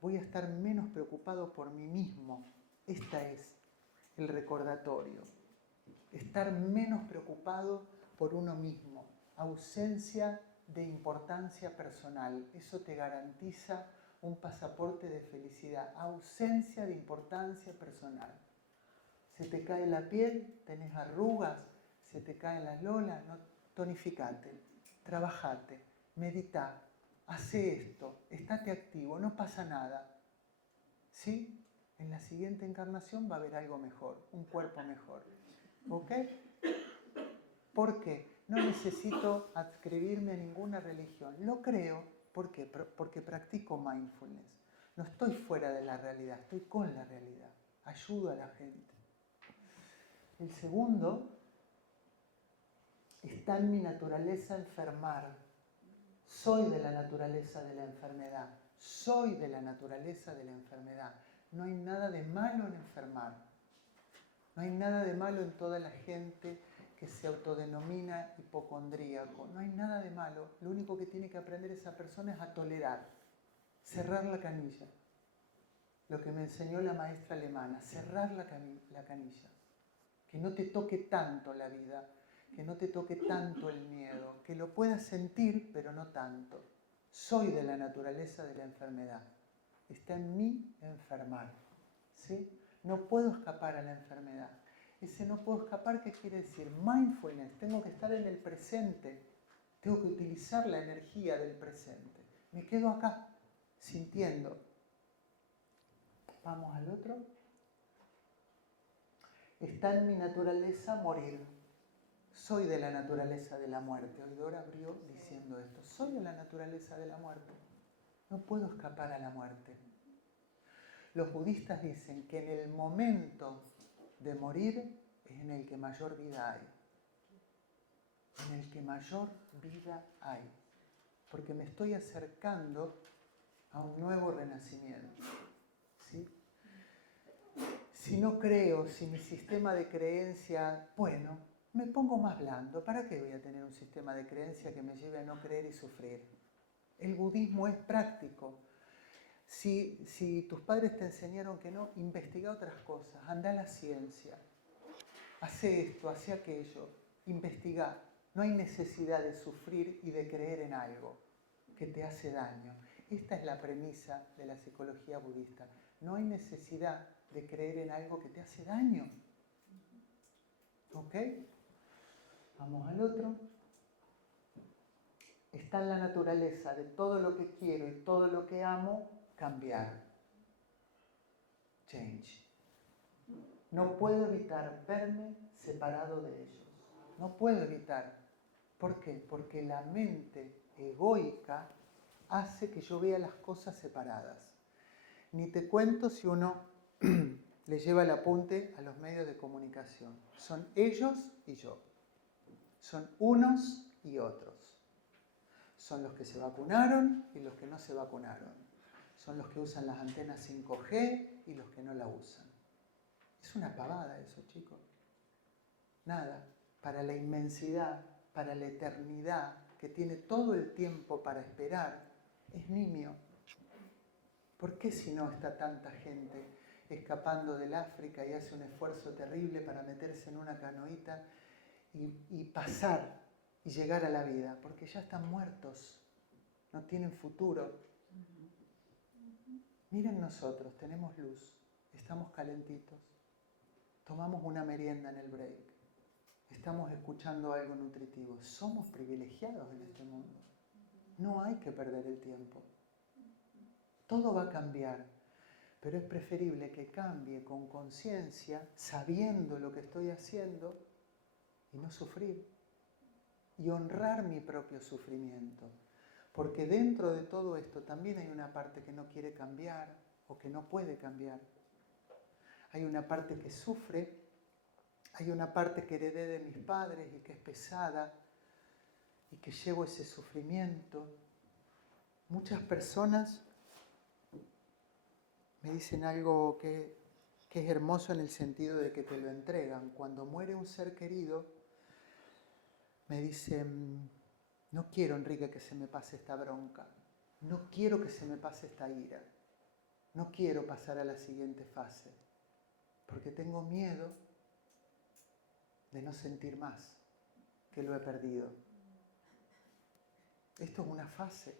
Voy a estar menos preocupado por mí mismo. Este es el recordatorio. Estar menos preocupado por uno mismo. Ausencia de importancia personal. Eso te garantiza un pasaporte de felicidad. Ausencia de importancia personal. Se te cae la piel, tenés arrugas, se te caen las lolas, no, tonificate, trabajate, medita, hace esto, estate activo, no pasa nada. ¿Sí? En la siguiente encarnación va a haber algo mejor, un cuerpo mejor. ¿Ok? ¿Por qué? No necesito adscribirme a ninguna religión. Lo creo, ¿por qué? Porque practico mindfulness. No estoy fuera de la realidad, estoy con la realidad. Ayudo a la gente. El segundo, está en mi naturaleza enfermar. Soy de la naturaleza de la enfermedad. Soy de la naturaleza de la enfermedad. No hay nada de malo en enfermar. No hay nada de malo en toda la gente que se autodenomina hipocondríaco. No hay nada de malo. Lo único que tiene que aprender esa persona es a tolerar. Cerrar la canilla. Lo que me enseñó la maestra alemana. Cerrar la canilla. Que no te toque tanto la vida. Que no te toque tanto el miedo. Que lo puedas sentir, pero no tanto. Soy de la naturaleza de la enfermedad. Está en mí enfermar. ¿Sí? No puedo escapar a la enfermedad. Ese no puedo escapar, ¿qué quiere decir? Mindfulness, tengo que estar en el presente. Tengo que utilizar la energía del presente. Me quedo acá, sintiendo. Vamos al otro. Está en mi naturaleza morir. Soy de la naturaleza de la muerte. Hoy Dora abrió diciendo esto. Soy de la naturaleza de la muerte. No puedo escapar a la muerte. Los budistas dicen que en el momento de morir es en el que mayor vida hay. En el que mayor vida hay. Porque me estoy acercando a un nuevo renacimiento. ¿Sí? Si no creo, si mi sistema de creencia, bueno, me pongo más blando. ¿Para qué voy a tener un sistema de creencia que me lleve a no creer y sufrir? El budismo es práctico. Si tus padres te enseñaron que no, investiga otras cosas, anda a la ciencia, hace esto, hace aquello, investiga. No hay necesidad de sufrir y de creer en algo que te hace daño. Esta es la premisa de la psicología budista. No hay necesidad de creer en algo que te hace daño. ¿Ok? Vamos al otro. Está en la naturaleza de todo lo que quiero y todo lo que amo cambiar. Change. No puedo evitar verme separado de ellos. No puedo evitar. ¿Por qué? Porque la mente egoica hace que yo vea las cosas separadas. Ni te cuento si uno le lleva el apunte a los medios de comunicación. Son ellos y yo. Son unos y otros. Son los que se vacunaron y los que no se vacunaron. Son los que usan las antenas 5G y los que no la usan. Es una pavada eso, chicos. Nada. Para la inmensidad, para la eternidad, que tiene todo el tiempo para esperar, es nimio. ¿Por qué si no está tanta gente escapando del África y hace un esfuerzo terrible para meterse en una canoita y pasar y llegar a la vida? Porque ya están muertos, no tienen futuro. Miren nosotros, tenemos luz, estamos calentitos, tomamos una merienda en el break, estamos escuchando algo nutritivo. Somos privilegiados en este mundo. No hay que perder el tiempo. Todo va a cambiar, pero es preferible que cambie con conciencia, sabiendo lo que estoy haciendo y no sufrir. Y honrar mi propio sufrimiento. Porque dentro de todo esto también hay una parte que no quiere cambiar o que no puede cambiar. Hay una parte que sufre, hay una parte que heredé de mis padres y que es pesada y que llevo ese sufrimiento. Muchas personas me dicen algo que es hermoso en el sentido de que te lo entregan. Cuando muere un ser querido, me dicen, no quiero, Enrique, que se me pase esta bronca. No quiero que se me pase esta ira. No quiero pasar a la siguiente fase. Porque tengo miedo de no sentir más, que lo he perdido. Esto es una fase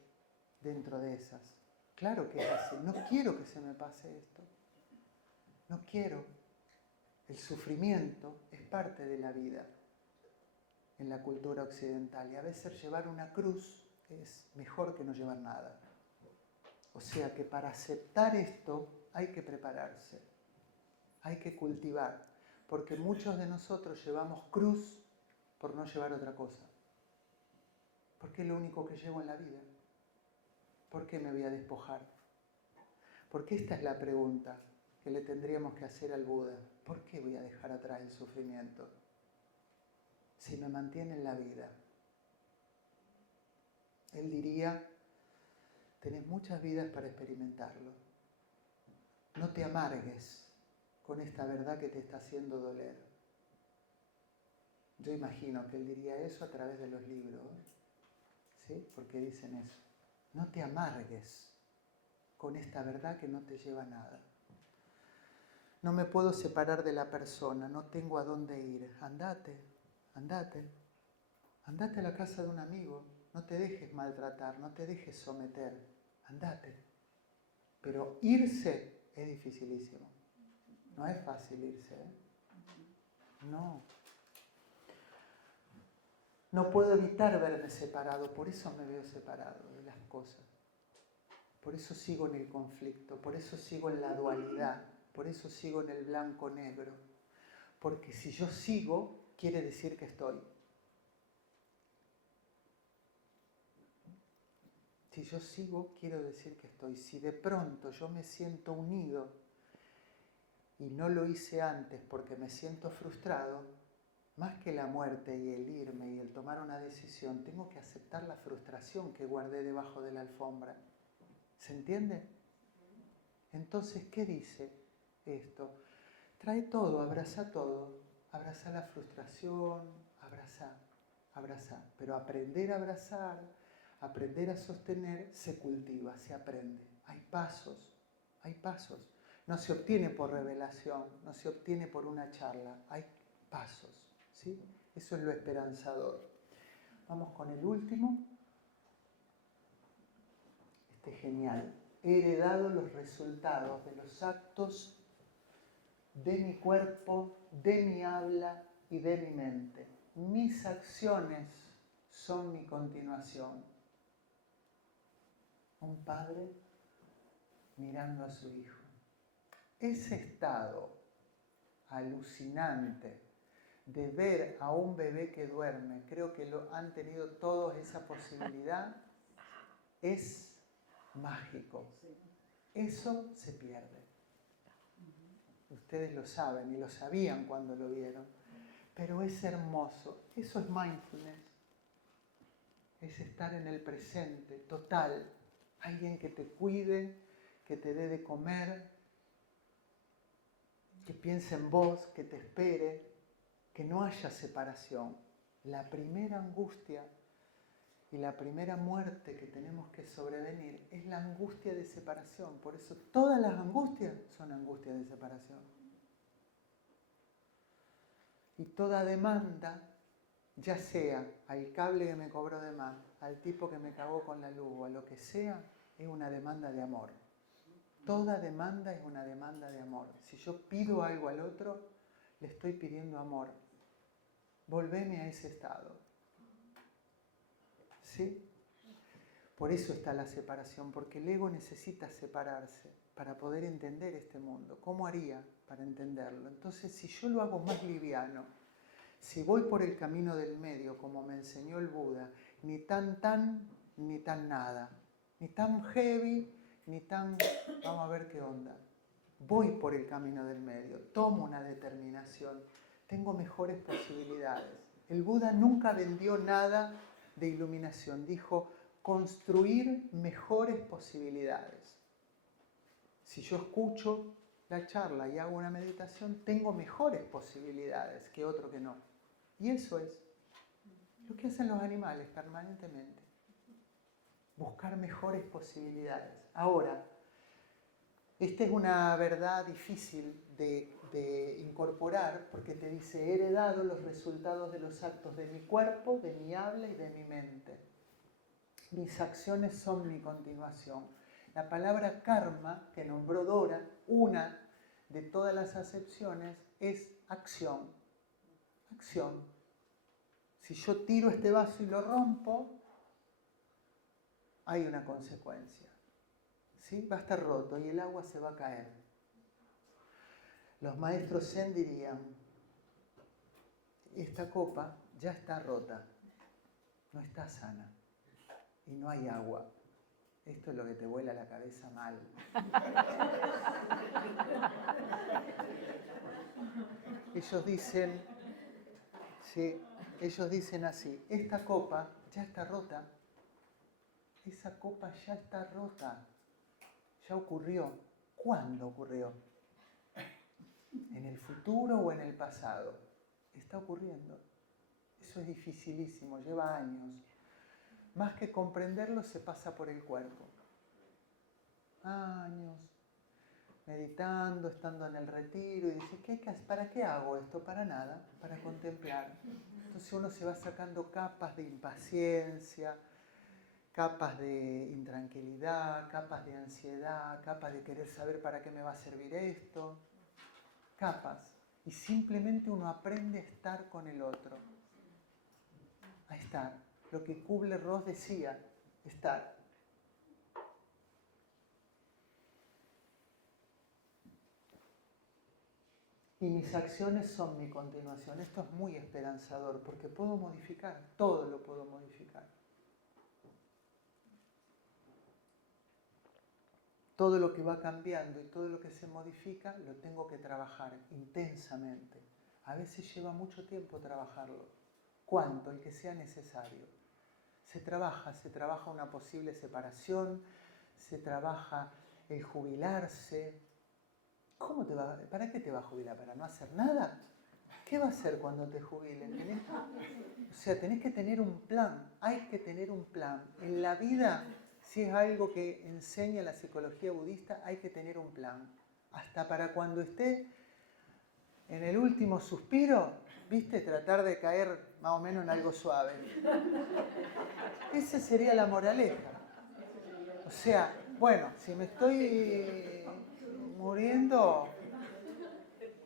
dentro de esas. Claro que es así. No quiero que se me pase esto. No quiero. El sufrimiento es parte de la vida en la cultura occidental. Y a veces llevar una cruz es mejor que no llevar nada. O sea que para aceptar esto hay que prepararse. Hay que cultivar. Porque muchos de nosotros llevamos cruz por no llevar otra cosa. Porque es lo único que llevo en la vida. ¿Por qué me voy a despojar? Porque esta es la pregunta que le tendríamos que hacer al Buda. ¿Por qué voy a dejar atrás el sufrimiento? Si me mantiene en la vida. Él diría, tenés muchas vidas para experimentarlo. No te amargues con esta verdad que te está haciendo doler. Yo imagino que él diría eso a través de los libros, ¿sí? Porque dicen eso. No te amargues con esta verdad que no te lleva a nada. No me puedo separar de la persona, no tengo a dónde ir. Andate, andate. Andate a la casa de un amigo. No te dejes maltratar, no te dejes someter. Andate. Pero irse es dificilísimo. No es fácil irse, ¿eh? No. No puedo evitar verme separado, por eso me veo separado de las cosas. Por eso sigo en el conflicto, por eso sigo en la dualidad, por eso sigo en el blanco-negro. Porque si yo sigo, quiere decir que estoy. Si yo sigo, quiero decir que estoy. Si de pronto yo me siento unido y no lo hice antes porque me siento frustrado, más que la muerte y el irme y el tomar una decisión, tengo que aceptar la frustración que guardé debajo de la alfombra. ¿Se entiende? Entonces, ¿qué dice esto? Trae todo, abraza todo. Abraza la frustración, abraza. Pero aprender a abrazar, aprender a sostener, se cultiva, se aprende. Hay pasos. No se obtiene por revelación, no se obtiene por una charla, hay pasos. ¿Sí? Eso es lo esperanzador. Vamos con el último. Este es genial. He heredado los resultados de los actos de mi cuerpo, de mi habla y de mi mente. Mis acciones son mi continuación. Un padre mirando a su hijo. Ese estado alucinante de ver a un bebé que duerme, creo que lo han tenido todos esa posibilidad, es mágico. Eso se pierde. Ustedes lo saben y lo sabían cuando lo vieron, pero es hermoso. Eso es mindfulness. Es estar en el presente, total. Alguien que te cuide, que te dé de comer, que piense en vos, que te espere, que no haya separación. La primera angustia y la primera muerte que tenemos que sobrevenir es la angustia de separación. Por eso todas las angustias son angustias de separación. Y toda demanda, ya sea al cable que me cobró de más, al tipo que me cagó con la luz o a lo que sea, es una demanda de amor. Toda demanda es una demanda de amor. Si yo pido algo al otro, le estoy pidiendo amor. Volveme a ese estado. ¿Sí? Por eso está la separación, porque el ego necesita separarse para poder entender este mundo. ¿Cómo haría para entenderlo? Entonces, si yo lo hago más liviano, si voy por el camino del medio, como me enseñó el Buda, ni tan ni tan nada, ni tan heavy, ni tan, vamos a ver qué onda. Voy por el camino del medio, tomo una determinación, tengo mejores posibilidades. El Buda nunca vendió nada de iluminación, dijo construir mejores posibilidades. Si yo escucho la charla y hago una meditación, tengo mejores posibilidades que otro que no. Y eso es lo que hacen los animales permanentemente. Buscar mejores posibilidades. Ahora, esta es una verdad difícil de incorporar porque te dice, he heredado los resultados de los actos de mi cuerpo, de mi habla y de mi mente. Mis acciones son mi continuación. La palabra karma, que nombró Dora, una de todas las acepciones, es acción. Acción. Si yo tiro este vaso y lo rompo, hay una consecuencia. ¿Sí? Va a estar roto y el agua se va a caer. Los maestros Zen dirían, esta copa ya está rota, no está sana y no hay agua. Esto es lo que te vuela la cabeza mal. Ellos dicen, sí, ellos dicen así, esta copa ya está rota. Esa copa ya está rota. Ya ocurrió. ¿Cuándo ocurrió? ¿En el futuro o en el pasado? Está ocurriendo. Eso es dificilísimo, lleva años. Más que comprenderlo, se pasa por el cuerpo. Años, meditando, estando en el retiro, y dice, ¿para qué hago esto? Para nada, para contemplar. Entonces uno se va sacando capas de impaciencia, capas de intranquilidad, capas de ansiedad, capas de querer saber para qué me va a servir esto. Capas. Y simplemente uno aprende a estar con el otro. A estar. Lo que Kubler-Ross decía, estar. Y mis acciones son mi continuación. Esto es muy esperanzador porque puedo modificar, todo lo puedo modificar. Todo lo que va cambiando y todo lo que se modifica lo tengo que trabajar intensamente. A veces lleva mucho tiempo trabajarlo. ¿Cuánto? El que sea necesario. Se trabaja una posible separación, se trabaja el jubilarse. ¿Para qué te va a jubilar? ¿Para no hacer nada? ¿Qué va a hacer cuando te jubilen? Tenés que tener un plan, hay que tener un plan. En la vida, si es algo que enseña la psicología budista, hay que tener un plan. Hasta para cuando esté en el último suspiro, ¿viste? Tratar de caer más o menos en algo suave. Esa sería la moraleja. O sea, bueno, si me estoy muriendo,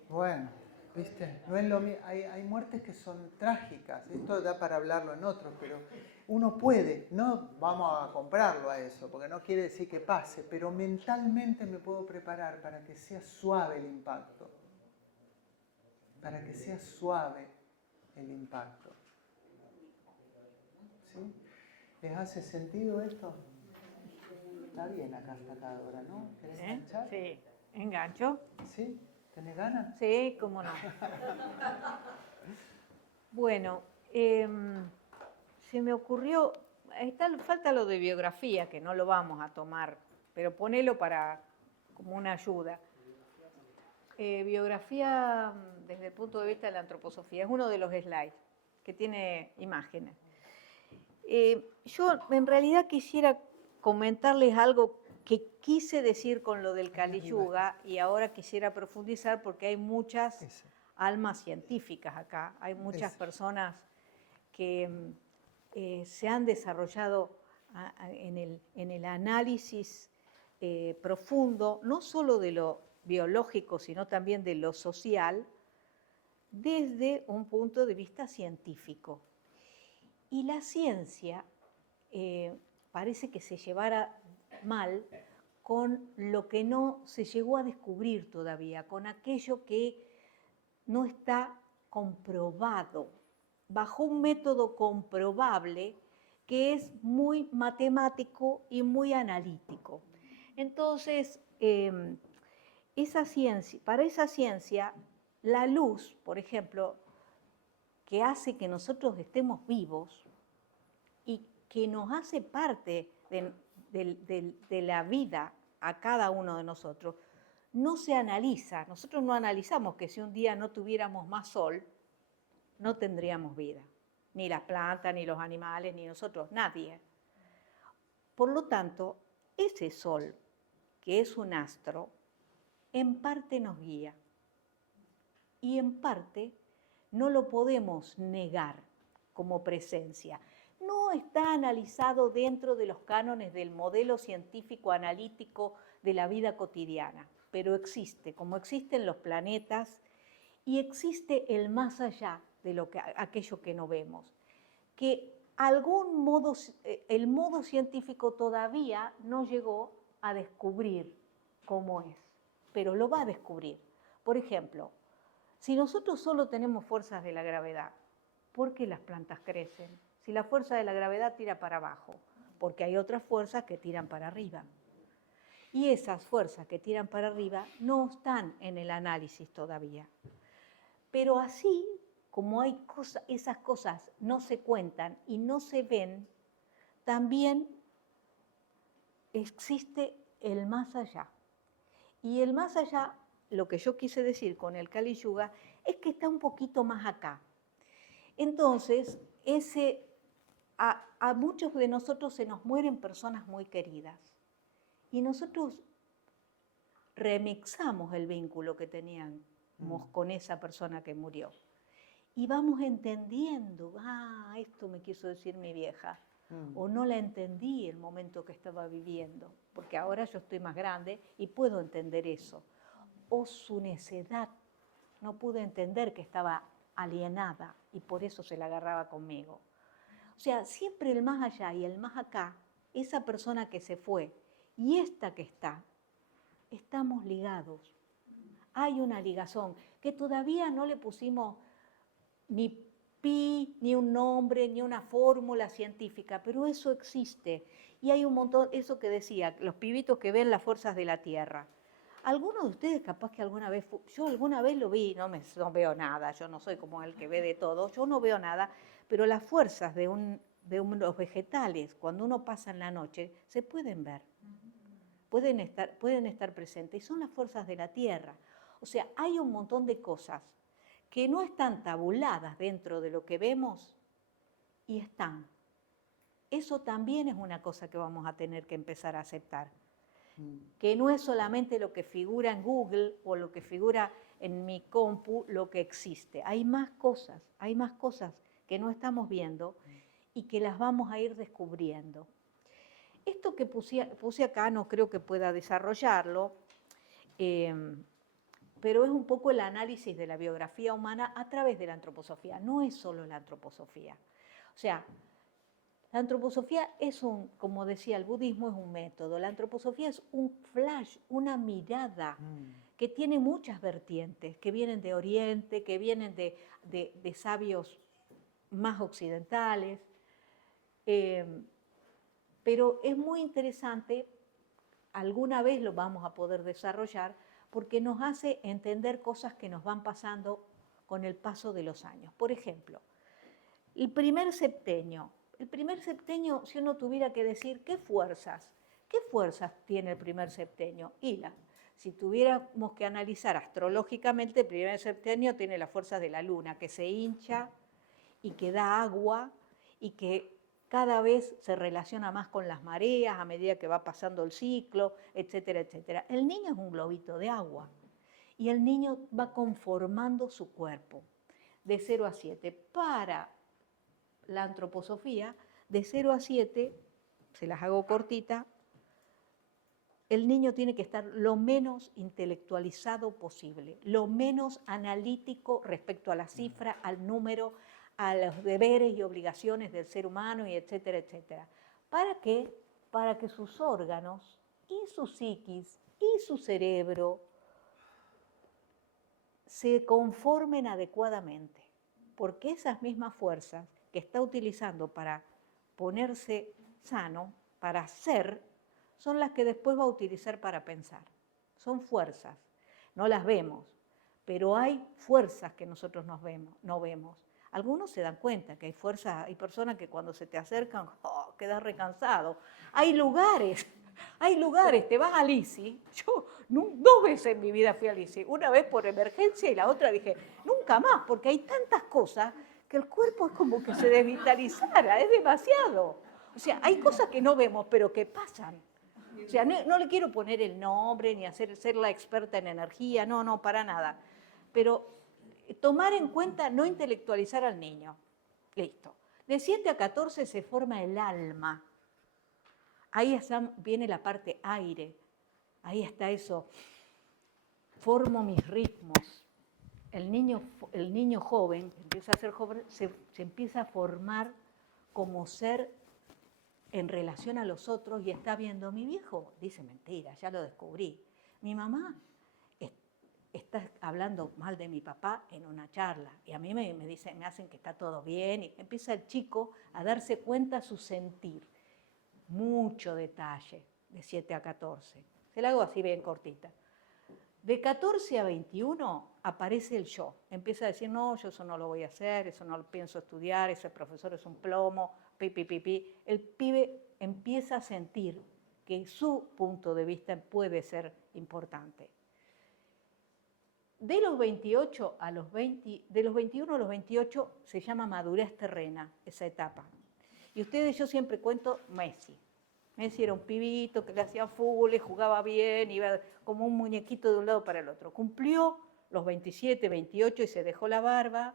bueno, ¿viste? No es lo mismo. Hay muertes que son trágicas, esto da para hablarlo en otros, pero uno puede, no vamos a comprarlo a eso, porque no quiere decir que pase, pero mentalmente me puedo preparar para que sea suave el impacto. Para que sea suave el impacto. ¿Sí? ¿Les hace sentido esto? Está bien acá ahora, ¿no? ¿Querés enganchar? Sí, engancho. ¿Sí? ¿Tenés ganas? Sí, cómo no. Bueno, se me ocurrió, falta lo de biografía, que no lo vamos a tomar, pero ponelo como una ayuda. Biografía desde el punto de vista de la antroposofía, es uno de los slides que tiene imágenes. Yo en realidad quisiera comentarles algo que quise decir con lo del Kali Yuga y ahora quisiera profundizar porque hay muchas almas científicas acá, hay muchas personas que se han desarrollado en el análisis profundo, no solo de lo biológico, sino también de lo social, desde un punto de vista científico. Y la ciencia parece que se llevara mal con lo que no se llegó a descubrir todavía, con aquello que no está comprobado, bajo un método comprobable que es muy matemático y muy analítico. Entonces, para esa ciencia, la luz, por ejemplo, que hace que nosotros estemos vivos y que nos hace parte de la vida a cada uno de nosotros, no se analiza. Nosotros no analizamos que si un día no tuviéramos más sol, no tendríamos vida. Ni las plantas, ni los animales, ni nosotros, nadie. Por lo tanto, ese sol, que es un astro, en parte nos guía y en parte no lo podemos negar como presencia. No está analizado dentro de los cánones del modelo científico analítico de la vida cotidiana, pero existe, como existen los planetas y existe el más allá de aquello que no vemos, que el modo científico todavía no llegó a descubrir cómo es, pero lo va a descubrir. Por ejemplo, si nosotros solo tenemos fuerzas de la gravedad, ¿por qué las plantas crecen? Si la fuerza de la gravedad tira para abajo, porque hay otras fuerzas que tiran para arriba. Y esas fuerzas que tiran para arriba no están en el análisis todavía. Pero así como esas cosas no se cuentan y no se ven, también existe el más allá. Y el más allá, lo que yo quise decir con el Kali Yuga, es que está un poquito más acá. Entonces, a muchos de nosotros se nos mueren personas muy queridas. Y nosotros remixamos el vínculo que teníamos con esa persona que murió. Y vamos entendiendo, esto me quiso decir mi vieja, o no la entendí el momento que estaba viviendo, porque ahora yo estoy más grande y puedo entender eso. O su necedad, no pude entender que estaba alienada y por eso se la agarraba conmigo. O sea, siempre el más allá y el más acá, esa persona que se fue y esta que está, estamos ligados. Hay una ligazón que todavía no le pusimos ni pi, ni un nombre, ni una fórmula científica, pero eso existe. Y hay un montón, eso que decía, los pibitos que ven las fuerzas de la Tierra. Algunos de ustedes capaz que alguna vez, yo alguna vez lo vi, no veo nada, yo no soy como el que ve de todo, yo no veo nada, pero las fuerzas de los vegetales, cuando uno pasa en la noche, se pueden ver, pueden estar presentes, y son las fuerzas de la Tierra. O sea, hay un montón de cosas que no están tabuladas dentro de lo que vemos y están. Eso también es una cosa que vamos a tener que empezar a aceptar. Que no es solamente lo que figura en Google o lo que figura en mi compu lo que existe. Hay más cosas que no estamos viendo y que las vamos a ir descubriendo. Esto que puse acá no creo que pueda desarrollarlo, pero es un poco el análisis de la biografía humana a través de la antroposofía. No es solo la antroposofía. O sea, la antroposofía es como decía el budismo, es un método. La antroposofía es un flash, una mirada que tiene muchas vertientes, que vienen de Oriente, que vienen de sabios más occidentales. Pero es muy interesante, alguna vez lo vamos a poder desarrollar, porque nos hace entender cosas que nos van pasando con el paso de los años. Por ejemplo, el primer septenio, si uno tuviera que decir qué fuerzas tiene el primer septenio, si tuviéramos que analizar astrológicamente, el primer septenio tiene las fuerzas de la luna, que se hincha y que da agua y que cada vez se relaciona más con las mareas a medida que va pasando el ciclo, etcétera, etcétera. El niño es un globito de agua y el niño va conformando su cuerpo de 0 a 7. Para la antroposofía, de 0 a 7, se las hago cortita, el niño tiene que estar lo menos intelectualizado posible, lo menos analítico respecto a la cifra, al número, a los deberes y obligaciones del ser humano, y etcétera, etcétera, para que para que sus órganos y su psiquis y su cerebro se conformen adecuadamente, porque esas mismas fuerzas que está utilizando para ponerse sano, para ser, son las que después va a utilizar para pensar. Son fuerzas, no las vemos, pero hay fuerzas que nosotros no vemos. Algunos se dan cuenta que hay fuerzas, hay personas que cuando se te acercan, quedas recansado. Hay lugares, te vas a Lisi. Yo 2 veces en mi vida fui a Lisi, una vez por emergencia y la otra dije, nunca más, porque hay tantas cosas que el cuerpo es como que se desvitalizara, es demasiado. O sea, hay cosas que no vemos, pero que pasan. O sea, no le quiero poner el nombre ni ser la experta en energía, no, para nada. Pero tomar en cuenta, no intelectualizar al niño. Listo. De 7 a 14 se forma el alma. Ahí viene la parte aire. Ahí está eso. Formo mis ritmos. El niño joven, empieza a ser joven, se empieza a formar como ser en relación a los otros y está viendo, mi viejo dice mentira, ya lo descubrí. Mi mamá está hablando mal de mi papá en una charla y a mí me hacen que está todo bien y empieza el chico a darse cuenta su sentir. Mucho detalle, de 7 a 14. Se la hago así bien cortita. De 14 a 21 aparece el yo. Empieza a decir, no, yo eso no lo voy a hacer, eso no lo pienso estudiar, ese profesor es un plomo, pi. El pibe empieza a sentir que su punto de vista puede ser importante. De los 28 a los 20, de los 21 a los 28 se llama madurez terrena, esa etapa. Y yo siempre cuento Messi. Messi era un pibito que le hacía fútbol, jugaba bien, iba como un muñequito de un lado para el otro. Cumplió los 27, 28 y se dejó la barba,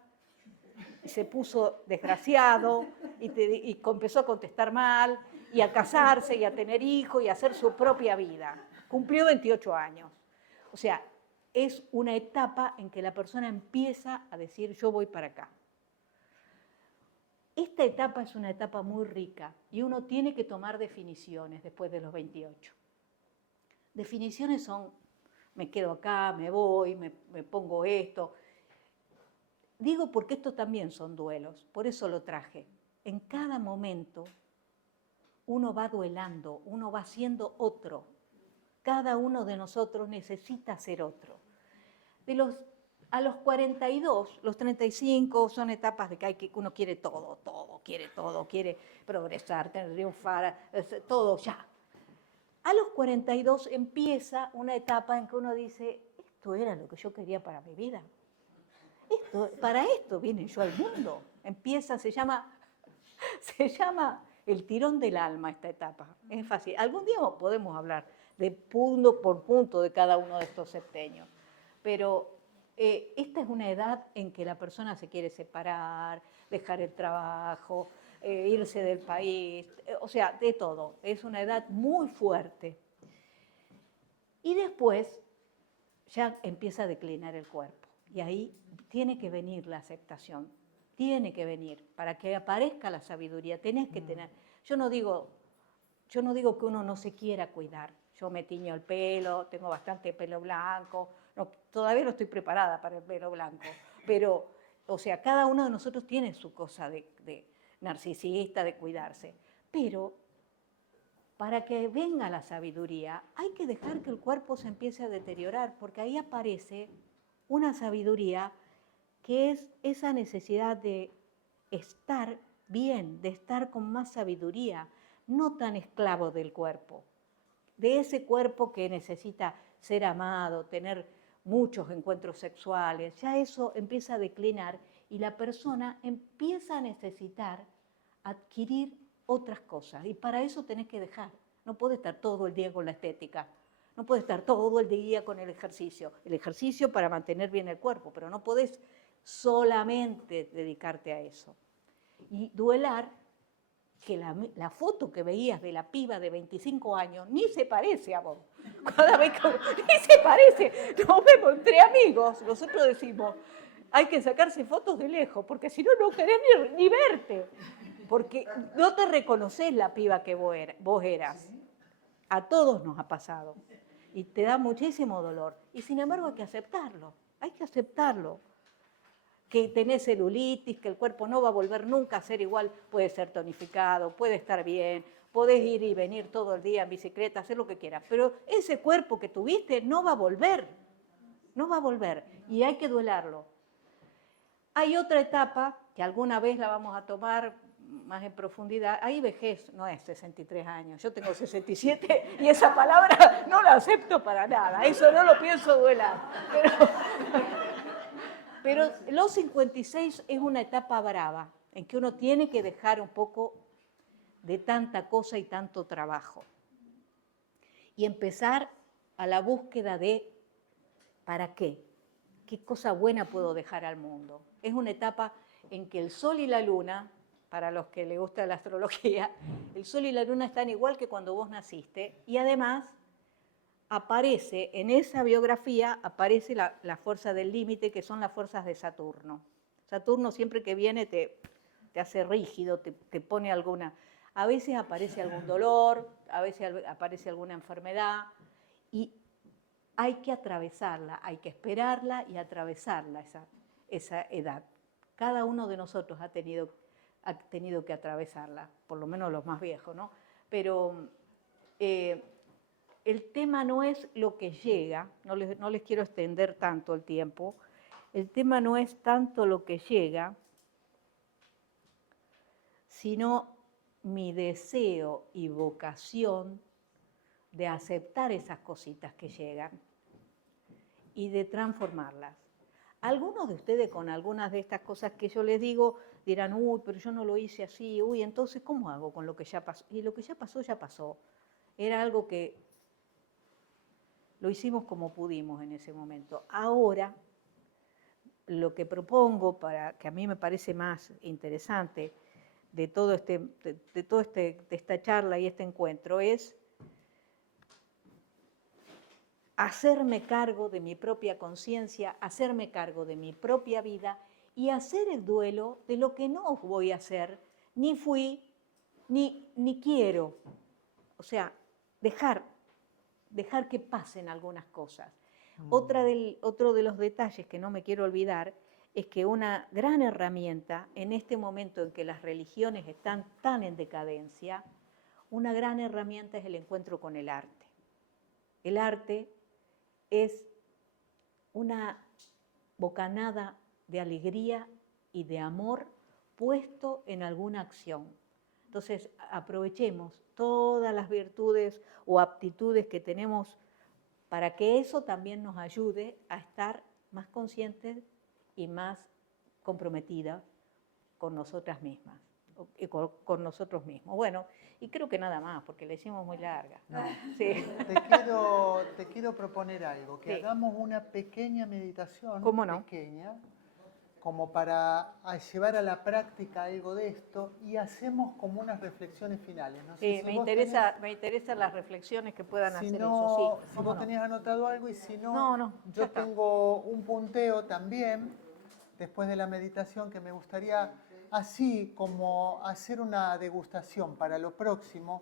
y se puso desgraciado y empezó a contestar mal, y a casarse, y a tener hijos, y a hacer su propia vida. Cumplió 28 años. O sea, es una etapa en que la persona empieza a decir, yo voy para acá. Esta etapa es una etapa muy rica y uno tiene que tomar definiciones después de los 28. Definiciones son, me quedo acá, me voy, me pongo esto. Digo porque esto también son duelos, por eso lo traje. En cada momento uno va duelando, uno va siendo otro. Cada uno de nosotros necesita ser otro. A los 42, los 35 son etapas de que uno quiere todo, quiere progresar, triunfar, todo ya. A los 42 empieza una etapa en que uno dice, esto era lo que yo quería para mi vida. Para esto vine yo al mundo. Se llama el tirón del alma esta etapa. Es fácil. Algún día podemos hablar de punto por punto de cada uno de estos septenios. Pero esta es una edad en que la persona se quiere separar, dejar el trabajo, irse del país, o sea, de todo. Es una edad muy fuerte. Y después ya empieza a declinar el cuerpo. Y ahí tiene que venir la aceptación. Tiene que venir. Para que aparezca la sabiduría, tenés que tener. Yo no digo que uno no se quiera cuidar. Yo me tiño el pelo, tengo bastante pelo blanco. No, todavía no estoy preparada para el pelo blanco. Pero, o sea, cada uno de nosotros tiene su cosa de narcisista, de cuidarse. Pero para que venga la sabiduría, hay que dejar que el cuerpo se empiece a deteriorar, porque ahí aparece una sabiduría que es esa necesidad de estar bien, de estar con más sabiduría, no tan esclavo del cuerpo, de ese cuerpo que necesita ser amado, tener muchos encuentros sexuales. Ya eso empieza a declinar y la persona empieza a necesitar adquirir otras cosas. Y para eso tenés que dejar. No podés estar todo el día con la estética. No podés estar todo el día con el ejercicio. El ejercicio para mantener bien el cuerpo, pero no podés solamente dedicarte a eso. Y duelar, que la foto que veías de la piba de 25 años ni se parece a vos. Cada vez que ni se parece. Nos vemos entre amigos. Nosotros decimos, hay que sacarse fotos de lejos, porque si no, no querés ni verte. porque no te reconoces la piba que vos eras. A todos nos ha pasado. Y te da muchísimo dolor. Y sin embargo hay que aceptarlo. Hay que aceptarlo. Que tenés celulitis, que el cuerpo no va a volver nunca a ser igual. Puede ser tonificado, puede estar bien, podés ir y venir todo el día en bicicleta, hacer lo que quieras. Pero ese cuerpo que tuviste no va a volver. No va a volver. Y hay que duelarlo. Hay otra etapa que alguna vez la vamos a tomar más en profundidad. Ahí vejez no es 63 años, yo tengo 67 y esa palabra no la acepto para nada, eso no lo pienso duelar. Pero los 56 es una etapa brava, en que uno tiene que dejar un poco de tanta cosa y tanto trabajo. Y empezar a la búsqueda de ¿para qué? ¿Qué cosa buena puedo dejar al mundo? Es una etapa en que el Sol y la Luna, para los que les gusta la astrología, el Sol y la Luna están igual que cuando vos naciste y además aparece en esa biografía, aparece la fuerza del límite, que son las fuerzas de Saturno. Saturno siempre que viene te hace rígido, te pone alguna... A veces aparece algún dolor, a veces aparece alguna enfermedad y hay que atravesarla, hay que esperarla y atravesarla esa edad. Cada uno de nosotros ha tenido que atravesarla, por lo menos los más viejos, ¿no? Pero el tema no es lo que llega, no les quiero extender tanto el tiempo, el tema no es tanto lo que llega, sino mi deseo y vocación de aceptar esas cositas que llegan y de transformarlas. Algunos de ustedes con algunas de estas cosas que yo les digo dirán, uy, pero yo no lo hice así, uy, entonces, ¿cómo hago con lo que ya pasó? Y lo que ya pasó, ya pasó. Era algo que lo hicimos como pudimos en ese momento. Ahora, lo que propongo, que a mí me parece más interesante de esta charla y este encuentro, es hacerme cargo de mi propia conciencia, hacerme cargo de mi propia vida y hacer el duelo de lo que no voy a hacer, ni fui, ni quiero. O sea, dejar que pasen algunas cosas. Otro de los detalles que no me quiero olvidar es que una gran herramienta en este momento en que las religiones están tan en decadencia, una gran herramienta es el encuentro con el arte. El arte es una bocanada de alegría y de amor puesto en alguna acción. Entonces, aprovechemos todas las virtudes o aptitudes que tenemos para que eso también nos ayude a estar más conscientes y más comprometidas con nosotras mismas, con nosotros mismos. Bueno, y creo que nada más, porque la hicimos muy larga. No. Sí. Te quiero proponer algo, que Sí. hagamos una pequeña meditación, ¿Cómo no? pequeña, como para llevar a la práctica algo de esto y hacemos como unas reflexiones finales. No sé Sí, si me vos interesan las reflexiones que puedan si hacer no, eso, sí. si vos tenés anotado algo y si No, ya yo está. tengo un punteo también, después de la meditación, que me gustaría así como hacer una degustación para lo próximo,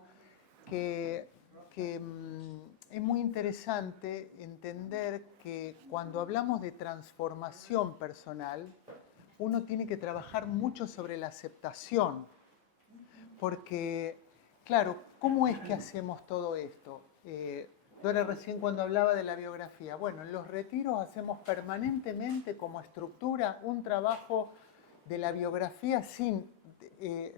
que es muy interesante entender que cuando hablamos de transformación personal, uno tiene que trabajar mucho sobre la aceptación, porque, claro, ¿cómo es que hacemos todo esto? Dora recién cuando hablaba de la biografía, bueno, en los retiros hacemos permanentemente como estructura un trabajo de la biografía sin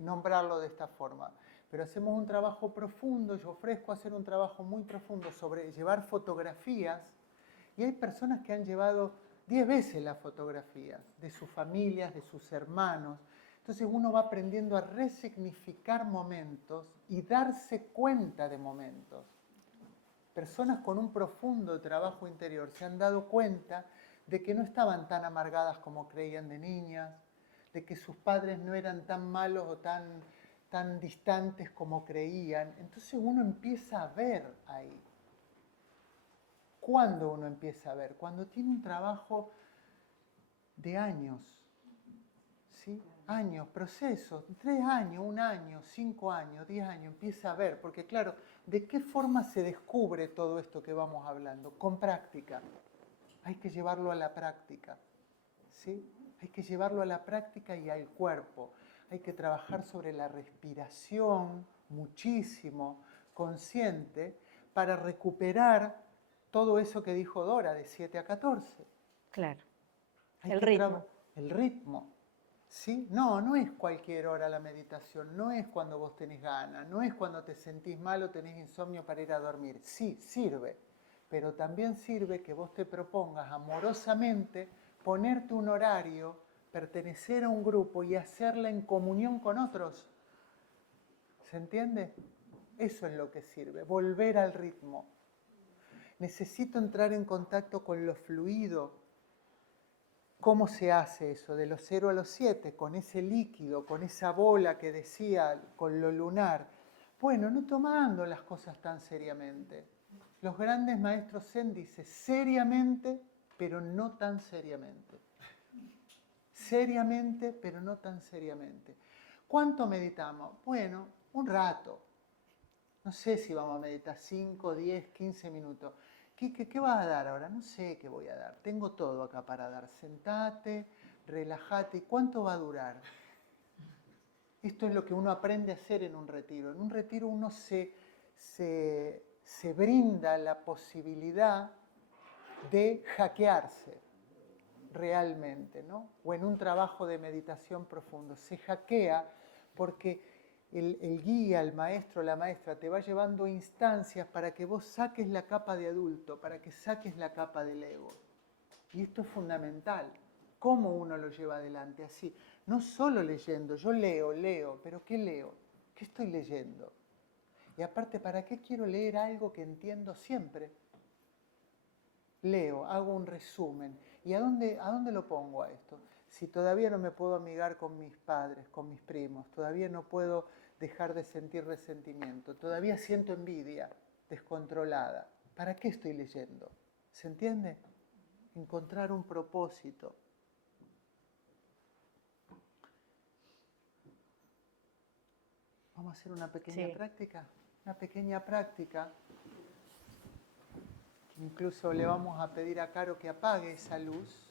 nombrarlo de esta forma. Pero hacemos un trabajo profundo, yo ofrezco hacer un trabajo muy profundo sobre llevar fotografías y hay personas que han llevado 10 veces las fotografías de sus familias, de sus hermanos. Entonces uno va aprendiendo a resignificar momentos y darse cuenta de momentos. Personas con un profundo trabajo interior se han dado cuenta de que no estaban tan amargadas como creían de niñas, de que sus padres no eran tan malos o tan distantes como creían. Entonces uno empieza a ver ahí. ¿Cuándo uno empieza a ver? Cuando tiene un trabajo de años, ¿sí? Años, procesos, 3 años, 1 año, 5 años, 10 años, empieza a ver, porque claro, ¿de qué forma se descubre todo esto que vamos hablando? Con práctica. Hay que llevarlo a la práctica, ¿sí? Hay que llevarlo a la práctica y al cuerpo. Hay que trabajar sobre la respiración muchísimo, consciente, para recuperar todo eso que dijo Dora, de 7 a 14. Claro. Hay El que ritmo. el ritmo. ¿Sí? No, no es cualquier hora la meditación, no es cuando vos tenés ganas, no es cuando te sentís mal o tenés insomnio para ir a dormir. Sí, sirve, pero también sirve que vos te propongas amorosamente ponerte un horario, pertenecer a un grupo y hacerla en comunión con otros. ¿Se entiende? Eso es lo que sirve, volver al ritmo. Necesito entrar en contacto con lo fluido. ¿Cómo se hace eso? De los 0 a los 7, con ese líquido, con esa bola que decía, con lo lunar. Bueno, no tomando las cosas tan seriamente. Los grandes maestros Zen dicen seriamente, pero no tan seriamente. Seriamente, pero no tan seriamente. ¿Cuánto meditamos? Bueno, un rato. No sé si vamos a meditar 5, 10, 15 minutos. ¿Qué vas a dar ahora? No sé qué voy a dar. Tengo todo acá para dar. Sentate, relájate. ¿Cuánto va a durar? Esto es lo que uno aprende a hacer en un retiro. En un retiro uno se brinda la posibilidad de hackearse realmente, ¿no? O en un trabajo de meditación profundo. Se hackea porque el guía, el maestro, la maestra te va llevando instancias para que vos saques la capa de adulto, para que saques la capa del ego. Y esto es fundamental. ¿Cómo uno lo lleva adelante? Así, no solo leyendo, yo leo, pero ¿qué leo? ¿Qué estoy leyendo? Y aparte, ¿para qué quiero leer algo que entiendo siempre? Leo, hago un resumen. ¿Y a dónde lo pongo a esto? Si todavía no me puedo amigar con mis padres, con mis primos, todavía no puedo dejar de sentir resentimiento, todavía siento envidia descontrolada, ¿para qué estoy leyendo? ¿Se entiende? Encontrar un propósito. Vamos a hacer una pequeña práctica. Una pequeña práctica. Incluso le vamos a pedir a Caro que apague esa luz.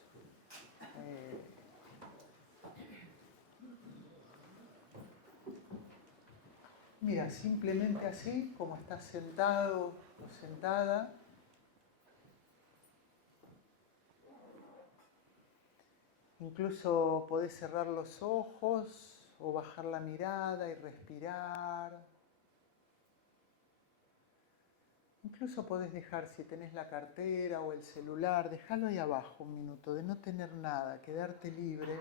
Mira, simplemente así, como estás sentado o sentada, incluso podés cerrar los ojos o bajar la mirada y respirar. Incluso podés dejar, si tenés la cartera o el celular, dejarlo ahí abajo un minuto, de no tener nada, quedarte libre.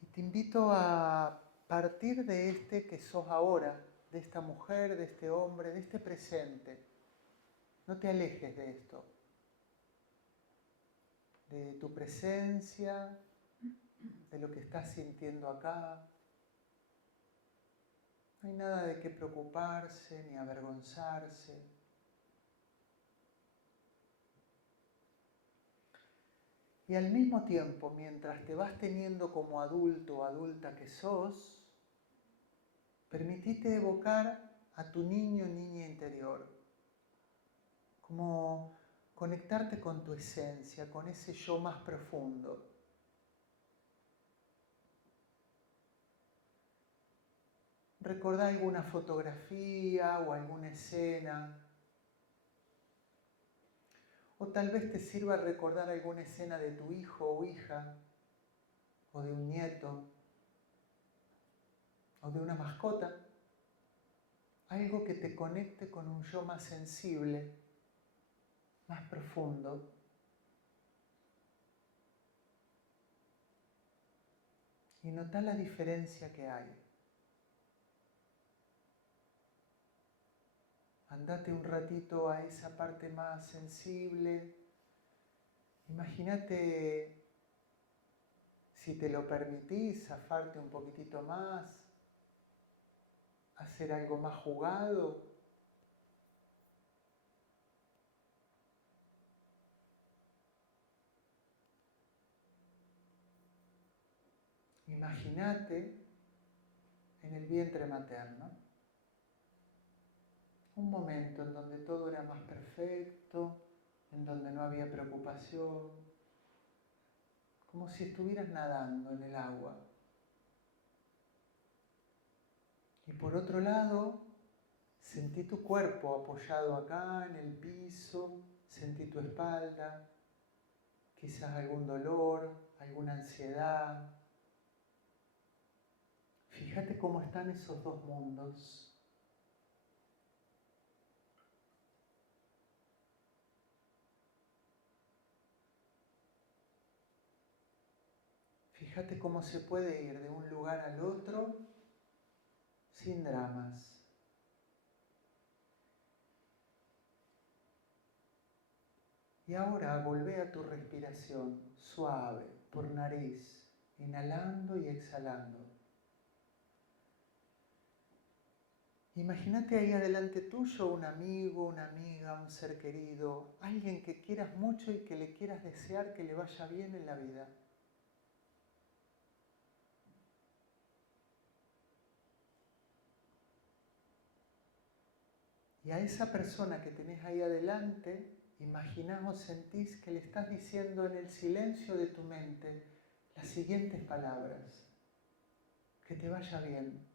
Y te invito a partir de este que sos ahora, de esta mujer, de este hombre, de este presente. No te alejes de esto, de tu presencia, de lo que estás sintiendo acá. No hay nada de qué preocuparse ni avergonzarse. Y al mismo tiempo, mientras te vas teniendo como adulto o adulta que sos, permitite evocar a tu niño o niña interior, como conectarte con tu esencia, con ese yo más profundo. Recordá alguna fotografía o alguna escena. O tal vez te sirva recordar alguna escena de tu hijo o hija, o de un nieto, o de una mascota. Algo que te conecte con un yo más sensible, más profundo. Y notá la diferencia que hay. Andate un ratito a esa parte más sensible. Imagínate, si te lo permitís, zafarte un poquitito más, hacer algo más jugado. Imagínate en el vientre materno. Un momento en donde todo era más perfecto, en donde no había preocupación, como si estuvieras nadando en el agua. Y por otro lado, sentí tu cuerpo apoyado acá en el piso, sentí tu espalda, quizás algún dolor, alguna ansiedad. Fíjate cómo están esos dos mundos. Fíjate cómo se puede ir de un lugar al otro sin dramas. Y ahora volvé a tu respiración suave por nariz, inhalando y exhalando. Imagínate ahí adelante tuyo un amigo, una amiga, un ser querido, alguien que quieras mucho y que le quieras desear que le vaya bien en la vida. Y a esa persona que tenés ahí adelante, imaginás o sentís que le estás diciendo en el silencio de tu mente las siguientes palabras. Que te vaya bien.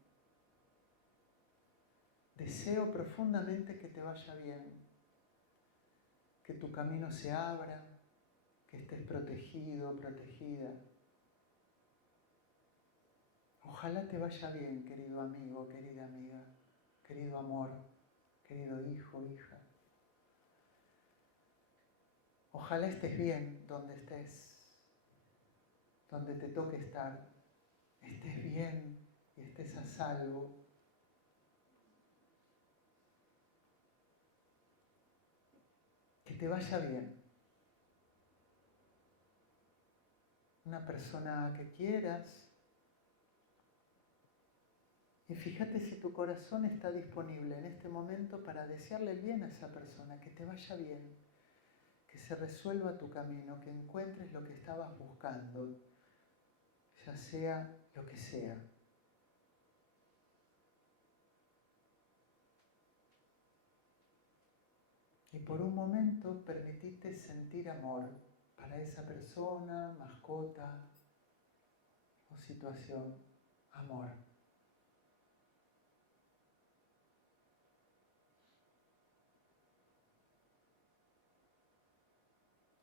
Deseo profundamente que te vaya bien. Que tu camino se abra, que estés protegido, protegida. Ojalá te vaya bien, querido amigo, querida amiga, querido amor, querido hijo, hija. Ojalá estés bien donde estés, donde te toque estar. Estés bien y estés a salvo. Que te vaya bien. Una persona que quieras. Y fíjate si tu corazón está disponible en este momento para desearle el bien a esa persona, que te vaya bien, que se resuelva tu camino, que encuentres lo que estabas buscando, ya sea lo que sea. Y por un momento permitite sentir amor para esa persona, mascota o situación. Amor.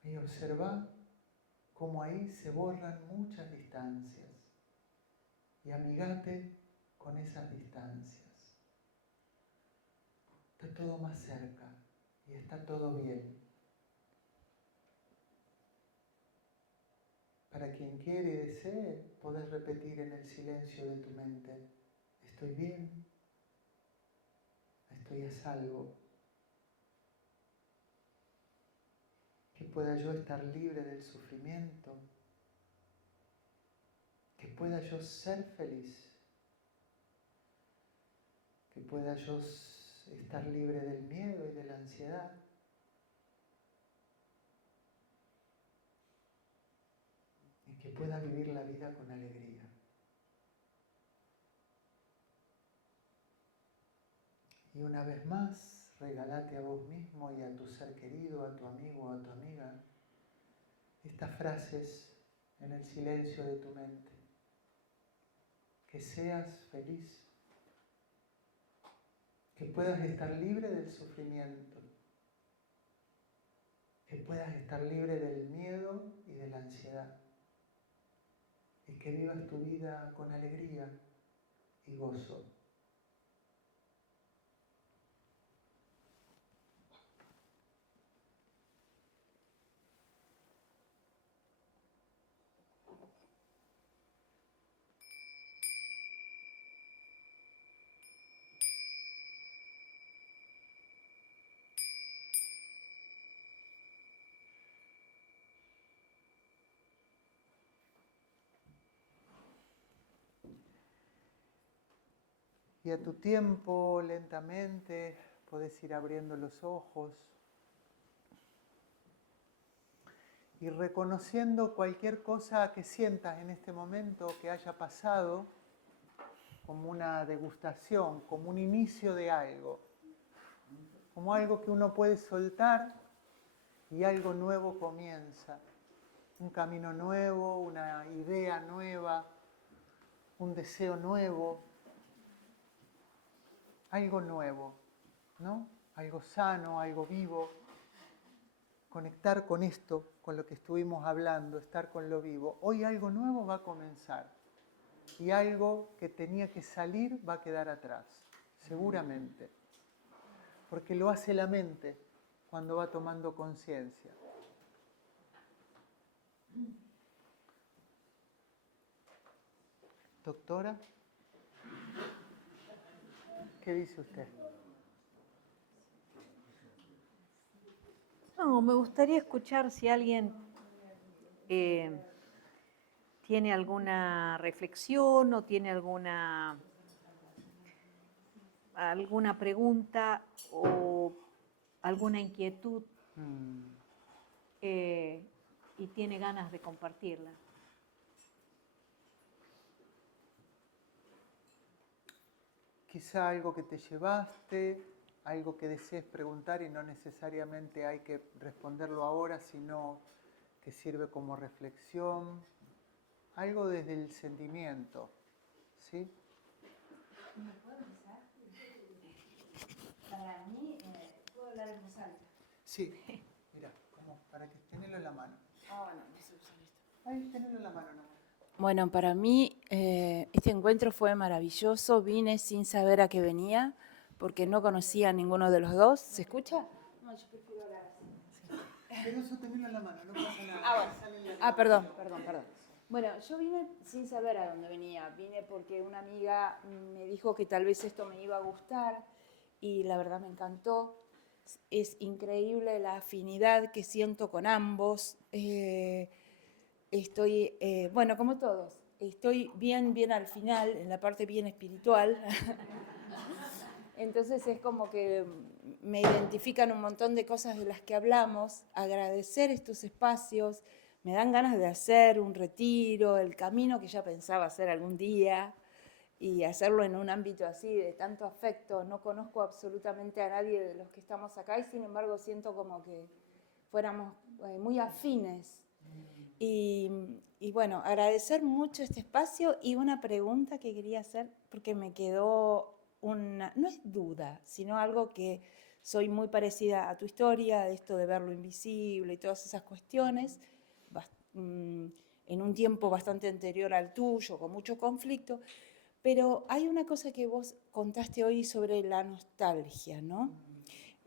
Y observa cómo ahí se borran muchas distancias. Y amigate con esas distancias. Está todo más cerca y está todo bien. Para quien quiere y desee, podés repetir en el silencio de tu mente, estoy bien, estoy a salvo. Que pueda yo estar libre del sufrimiento, que pueda yo ser feliz, que pueda yo estar libre del miedo y de la ansiedad. Y que pueda vivir la vida con alegría. Y una vez más, regálate a vos mismo y a tu ser querido, a tu amigo o a tu amiga, estas frases en el silencio de tu mente. Que seas feliz, que puedas estar libre del sufrimiento, que puedas estar libre del miedo y de la ansiedad, y que vivas tu vida con alegría y gozo. Y a tu tiempo, lentamente, podés ir abriendo los ojos y reconociendo cualquier cosa que sientas en este momento, que haya pasado, como una degustación, como un inicio de algo, como algo que uno puede soltar y algo nuevo comienza, un camino nuevo, una idea nueva, un deseo nuevo, algo nuevo, ¿no? Algo sano, algo vivo. Conectar con esto, con lo que estuvimos hablando, estar con lo vivo. Hoy algo nuevo va a comenzar y algo que tenía que salir va a quedar atrás, seguramente, porque lo hace la mente cuando va tomando conciencia. Doctora, ¿qué dice usted? No, me gustaría escuchar si alguien tiene alguna reflexión o tiene alguna pregunta o alguna inquietud y tiene ganas de compartirla. Quizá algo que te llevaste, algo que desees preguntar y no necesariamente hay que responderlo ahora, sino que sirve como reflexión, algo desde el sentimiento, ¿sí? ¿Me puedo empezar? Para mí, ¿puedo hablar en voz alta? Sí, mira, como para que tenerlo en la mano. Ah, bueno, no sé usar esto. Ahí, tenerlo en la mano nomás. Bueno, para mí este encuentro fue maravilloso. Vine sin saber a qué venía, porque no conocía a ninguno de los dos. ¿Se escucha? No, yo prefiero hablar así. Pero eso tenerlo en la mano, no pasa nada. Ah, bueno. Perdón. Bueno, yo vine sin saber a dónde venía. Vine porque una amiga me dijo que tal vez esto me iba a gustar y la verdad me encantó. Es increíble la afinidad que siento con ambos. Estoy, bueno, como todos, estoy bien al final, en la parte bien espiritual. Entonces es como que me identifican un montón de cosas de las que hablamos, agradecer estos espacios, me dan ganas de hacer un retiro, el camino que ya pensaba hacer algún día y hacerlo en un ámbito así de tanto afecto. No conozco absolutamente a nadie de los que estamos acá y sin embargo siento como que fuéramos muy afines. Y bueno, agradecer mucho este espacio y una pregunta que quería hacer porque me quedó una, no es duda, sino algo que soy muy parecida a tu historia, de esto de ver lo invisible y todas esas cuestiones, en un tiempo bastante anterior al tuyo, con mucho conflicto, pero hay una cosa que vos contaste hoy sobre la nostalgia, ¿no?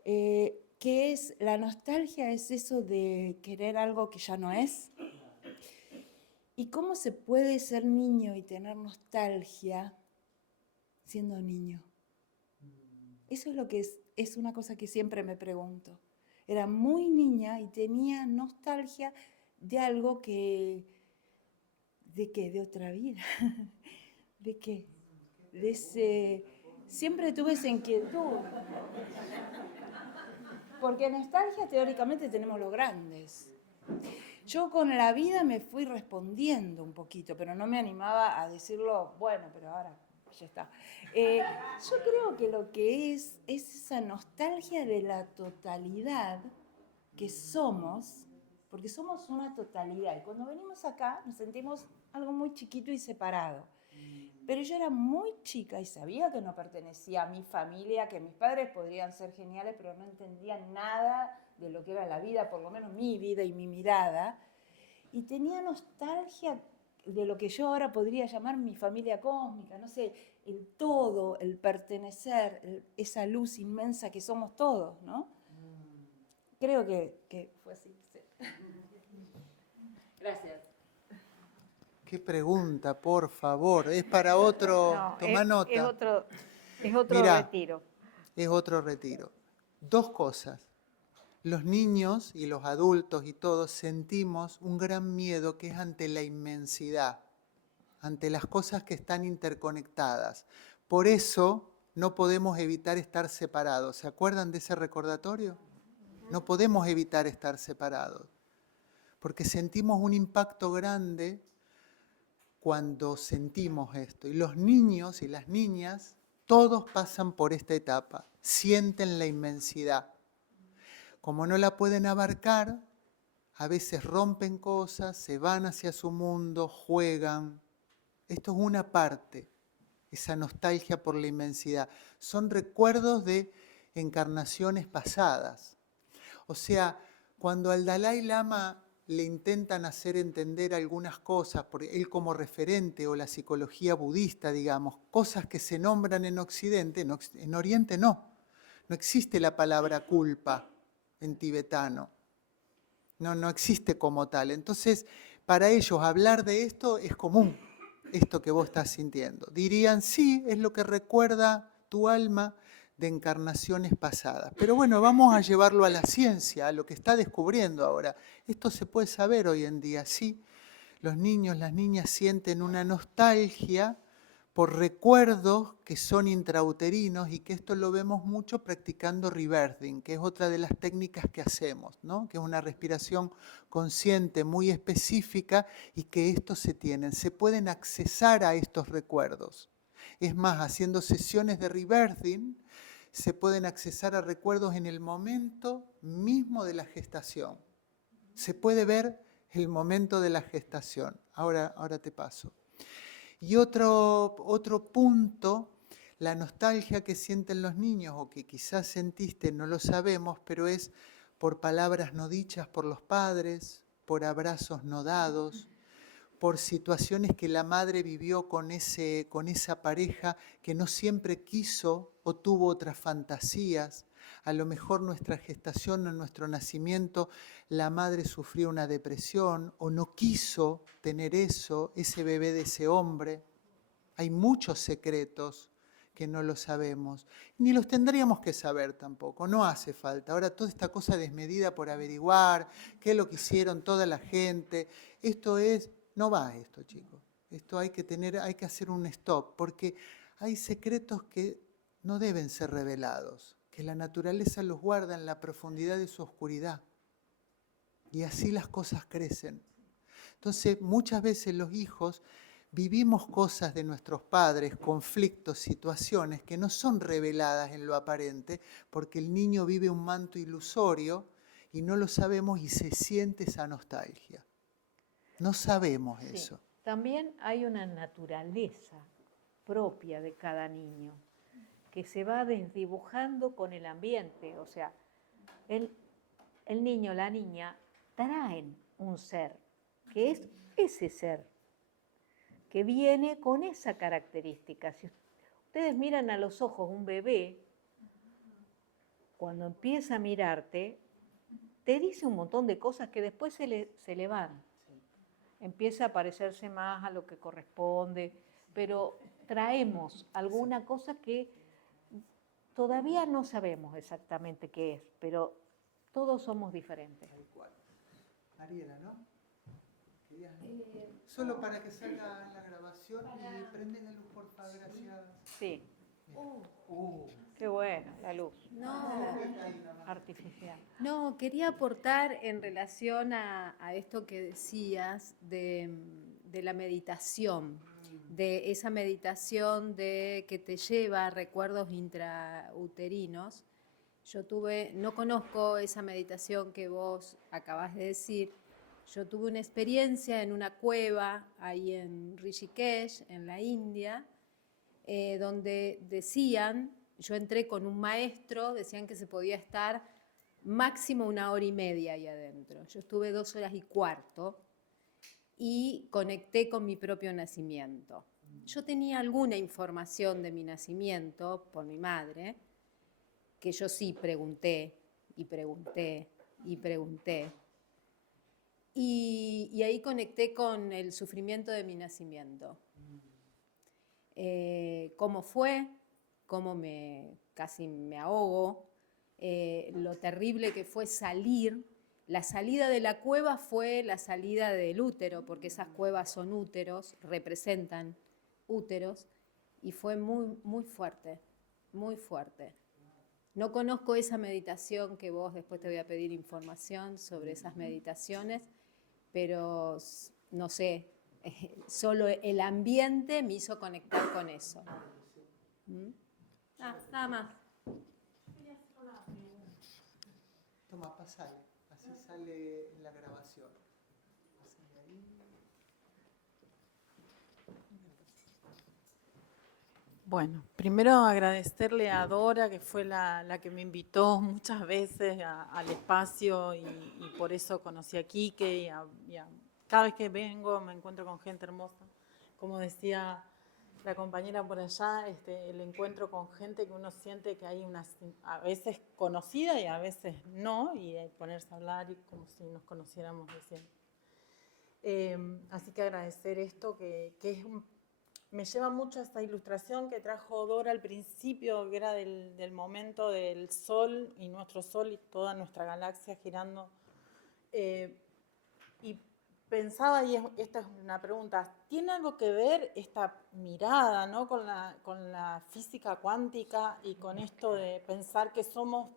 ¿Qué es la nostalgia? Es eso de querer algo que ya no es. ¿Y cómo se puede ser niño y tener nostalgia siendo niño? Eso es lo que es una cosa que siempre me pregunto. Era muy niña y tenía nostalgia de algo que... ¿De qué? ¿De otra vida? ¿De qué? De ese... Siempre tuve esa inquietud. Porque nostalgia teóricamente tenemos los grandes. Yo con la vida me fui respondiendo un poquito, pero no me animaba a decirlo, bueno, pero ahora ya está. Yo creo que lo que es esa nostalgia de la totalidad que somos, porque somos una totalidad. Y cuando venimos acá nos sentimos algo muy chiquito y separado. Pero yo era muy chica y sabía que no pertenecía a mi familia, que mis padres podrían ser geniales, pero no entendían nada de lo que era la vida, por lo menos mi vida y mi mirada. Y tenía nostalgia de lo que yo ahora podría llamar mi familia cósmica, no sé, el todo, el pertenecer, esa luz inmensa que somos todos, ¿no? Creo que fue así. Sí. Gracias. Qué pregunta, por favor. Es para otro. No, Toma nota. Es otro Mirá, retiro. es otro retiro. Dos cosas. Los niños y los adultos y todos sentimos un gran miedo que es ante la inmensidad, ante las cosas que están interconectadas. Por eso no podemos evitar estar separados. ¿Se acuerdan de ese recordatorio? No podemos evitar estar separados. porque sentimos un impacto grande cuando sentimos esto. Y los niños y las niñas, todos pasan por esta etapa, sienten la inmensidad. Como no la pueden abarcar, a veces rompen cosas, se van hacia su mundo, juegan. Esto es una parte, esa nostalgia por la inmensidad. Son recuerdos de encarnaciones pasadas. O sea, cuando al Dalai Lama le intentan hacer entender algunas cosas, porque él como referente o la psicología budista, digamos, cosas que se nombran en Occidente, en Oriente no. No existe la palabra culpa en tibetano. No existe como tal. Entonces, para ellos hablar de esto es común, esto que vos estás sintiendo. Dirían, sí, es lo que recuerda tu alma de encarnaciones pasadas. Pero bueno, vamos a llevarlo a la ciencia, a lo que está descubriendo ahora. Esto se puede saber hoy en día, sí. Los niños, las niñas sienten una nostalgia por recuerdos que son intrauterinos y que esto lo vemos mucho practicando rebirthing, que es otra de las técnicas que hacemos, ¿no? Que es una respiración consciente muy específica y que estos se pueden accesar a estos recuerdos. Es más, haciendo sesiones de rebirthing, se pueden accesar a recuerdos en el momento mismo de la gestación. Se puede ver el momento de la gestación. Ahora te paso. Y otro punto, la nostalgia que sienten los niños o que quizás sentiste, no lo sabemos, pero es por palabras no dichas por los padres, por abrazos no dados, por situaciones que la madre vivió con esa pareja que no siempre quiso o tuvo otras fantasías. A lo mejor nuestra gestación o nuestro nacimiento, la madre sufrió una depresión o no quiso tener eso, ese bebé de ese hombre. Hay muchos secretos que no lo sabemos, ni los tendríamos que saber tampoco, no hace falta. Ahora toda esta cosa desmedida por averiguar qué es lo que hicieron toda la gente, no va esto, chicos. Esto hay que hacer un stop, porque hay secretos que no deben ser revelados, que la naturaleza los guarda en la profundidad de su oscuridad. Y así las cosas crecen. Entonces, muchas veces los hijos vivimos cosas de nuestros padres, conflictos, situaciones que no son reveladas en lo aparente, porque el niño vive un manto ilusorio y no lo sabemos y se siente esa nostalgia. No sabemos eso. También hay una naturaleza propia de cada niño que se va desdibujando con el ambiente. O sea, el niño, la niña, traen un ser, que es ese ser, que viene con esa característica. Si ustedes miran a los ojos un bebé, cuando empieza a mirarte, te dice un montón de cosas que después se le van. Empieza a parecerse más a lo que corresponde, pero traemos alguna cosa que todavía no sabemos exactamente qué es, pero todos somos diferentes. Mariela, ¿no? Solo para que salga la grabación y prende la luz, por favor, gracias. Sí. Qué bueno, la luz. Artificial. No, quería aportar en relación a esto que decías de la meditación, de esa meditación que te lleva a recuerdos intrauterinos. No conozco esa meditación que vos acabás de decir. Yo tuve una experiencia en una cueva ahí en Rishikesh, en la India, donde yo entré con un maestro, decían que se podía estar máximo 1 hora y media ahí adentro. Yo estuve 2 horas y cuarto y conecté con mi propio nacimiento. Yo tenía alguna información de mi nacimiento por mi madre, que yo sí pregunté y pregunté y pregunté. Y ahí conecté con el sufrimiento de mi nacimiento. Cómo fue, cómo casi me ahogo, lo terrible que fue salir. La salida de la cueva fue la salida del útero, porque esas cuevas son úteros, representan úteros, y fue muy, muy fuerte, muy fuerte. No conozco esa meditación que vos, después te voy a pedir información sobre esas meditaciones, pero no sé, solo el ambiente me hizo conectar con eso. ¿Mm? Nada más. Toma, pasale, así sale en la grabación. Pasale ahí. Bueno, primero agradecerle a Dora, que fue la que me invitó muchas veces al espacio y por eso conocí a Quique cada vez que vengo me encuentro con gente hermosa. Como decía la compañera por allá, el encuentro con gente que uno siente que hay a veces conocida y a veces no, y ponerse a hablar y como si nos conociéramos recién. Así que agradecer esto, que es me lleva mucho a esta ilustración que trajo Dora al principio, que era del momento del Sol y nuestro Sol y toda nuestra galaxia girando. Y pensaba, y esta es una pregunta, ¿tiene algo que ver esta mirada, ¿no? con la física cuántica y con esto de pensar que somos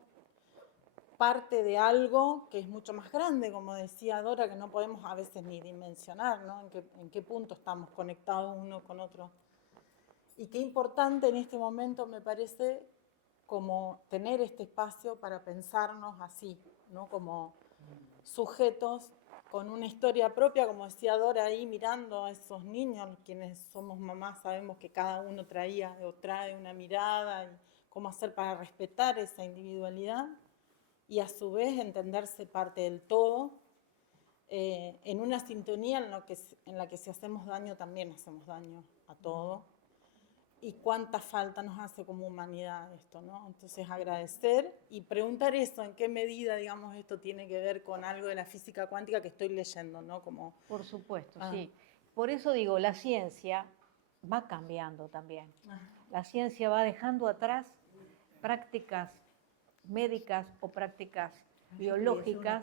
parte de algo que es mucho más grande, como decía Dora, que no podemos a veces ni dimensionar, ¿no? En qué punto estamos conectados uno con otro? Y qué importante en este momento me parece como tener este espacio para pensarnos así, ¿no? Como sujetos con una historia propia, como decía Dora ahí mirando a esos niños, quienes somos mamás sabemos que cada uno trae una mirada y cómo hacer para respetar esa individualidad y a su vez entenderse parte del todo, en una sintonía en la que si hacemos daño también hacemos daño a todo. Y cuánta falta nos hace como humanidad esto, ¿no? Entonces agradecer y preguntar eso, en qué medida, digamos, esto tiene que ver con algo de la física cuántica que estoy leyendo, ¿no? Como, Por supuesto, sí. Por eso digo, la ciencia va cambiando también. La ciencia va dejando atrás prácticas médicas o prácticas biológicas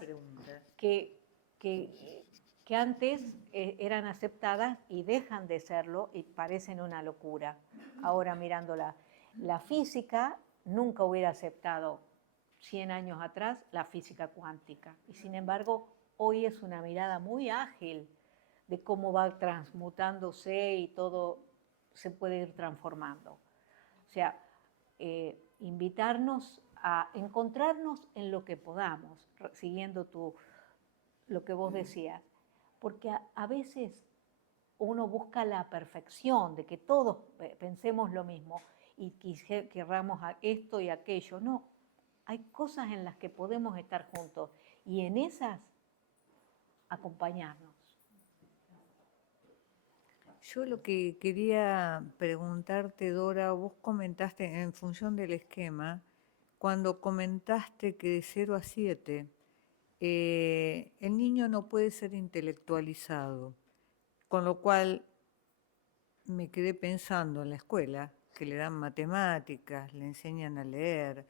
que antes eran aceptadas y dejan de serlo y parecen una locura. Ahora mirándola, la física nunca hubiera aceptado 100 años atrás la física cuántica y sin embargo hoy es una mirada muy ágil de cómo va transmutándose y todo se puede ir transformando. O sea, invitarnos a encontrarnos en lo que podamos, siguiendo lo que vos decías, porque a veces uno busca la perfección, de que todos pensemos lo mismo y querramos esto y aquello. No, hay cosas en las que podemos estar juntos y en esas acompañarnos. Yo lo que quería preguntarte, Dora, vos comentaste en función del esquema, cuando comentaste que de 0 a 7 el niño no puede ser intelectualizado, con lo cual me quedé pensando en la escuela, que le dan matemáticas, le enseñan a leer.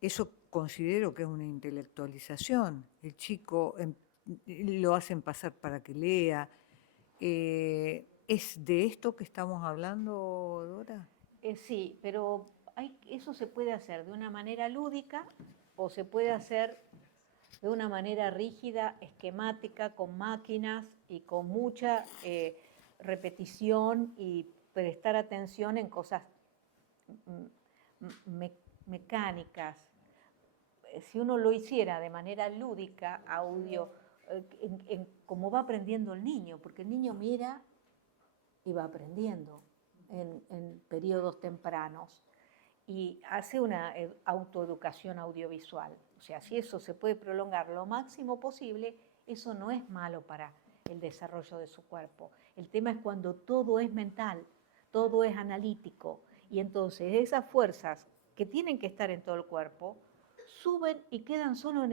Eso considero que es una intelectualización. El chico lo hacen pasar para que lea. ¿Es de esto que estamos hablando, Dora? Sí, pero eso se puede hacer de una manera lúdica o se puede hacer de una manera rígida, esquemática, con máquinas y con mucha repetición y prestar atención en cosas mecánicas. Si uno lo hiciera de manera lúdica, como va aprendiendo el niño, porque el niño mira y va aprendiendo en periodos tempranos y hace una autoeducación audiovisual. O sea, si eso se puede prolongar lo máximo posible, eso no es malo para el desarrollo de su cuerpo. El tema es cuando todo es mental, todo es analítico, y entonces esas fuerzas que tienen que estar en todo el cuerpo suben y quedan solo en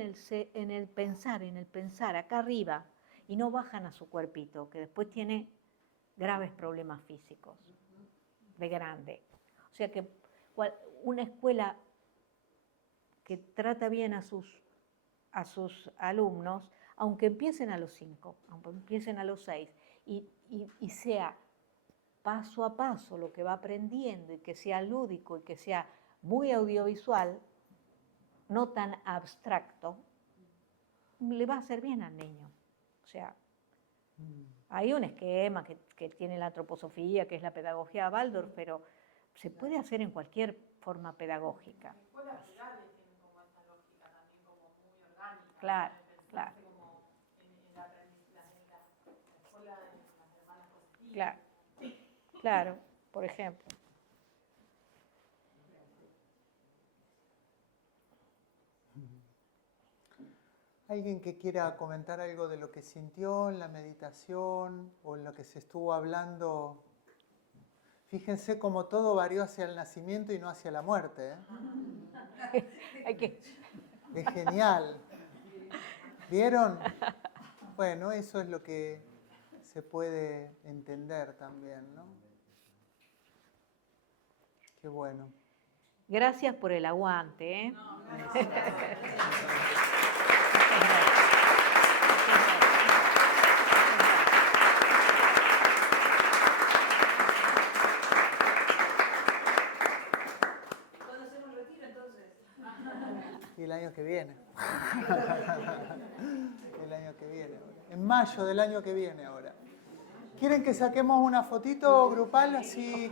el pensar, acá arriba, y no bajan a su cuerpito, que después tiene graves problemas físicos, de grande. O sea que una escuela que trata bien a sus alumnos, aunque empiecen a los 5, aunque empiecen a los 6, y sea paso a paso lo que va aprendiendo y que sea lúdico y que sea muy audiovisual, no tan abstracto, le va a hacer bien al niño. O sea, hay un esquema que tiene la antroposofía, que es la pedagogía Waldorf, pero se puede hacer en cualquier forma pedagógica. Claro, claro. Claro, claro, por ejemplo. ¿Alguien que quiera comentar algo de lo que sintió en la meditación o en lo que se estuvo hablando? Fíjense cómo todo varió hacia el nacimiento y no hacia la muerte, ¿eh? Hay que... Es genial. ¿Vieron? Bueno, eso es lo que se puede entender también, ¿no? Qué bueno. Gracias por el aguante, ¿eh? Y el año que viene. El año que viene. En mayo del año que viene ahora. ¿Quieren que saquemos una fotito grupal así?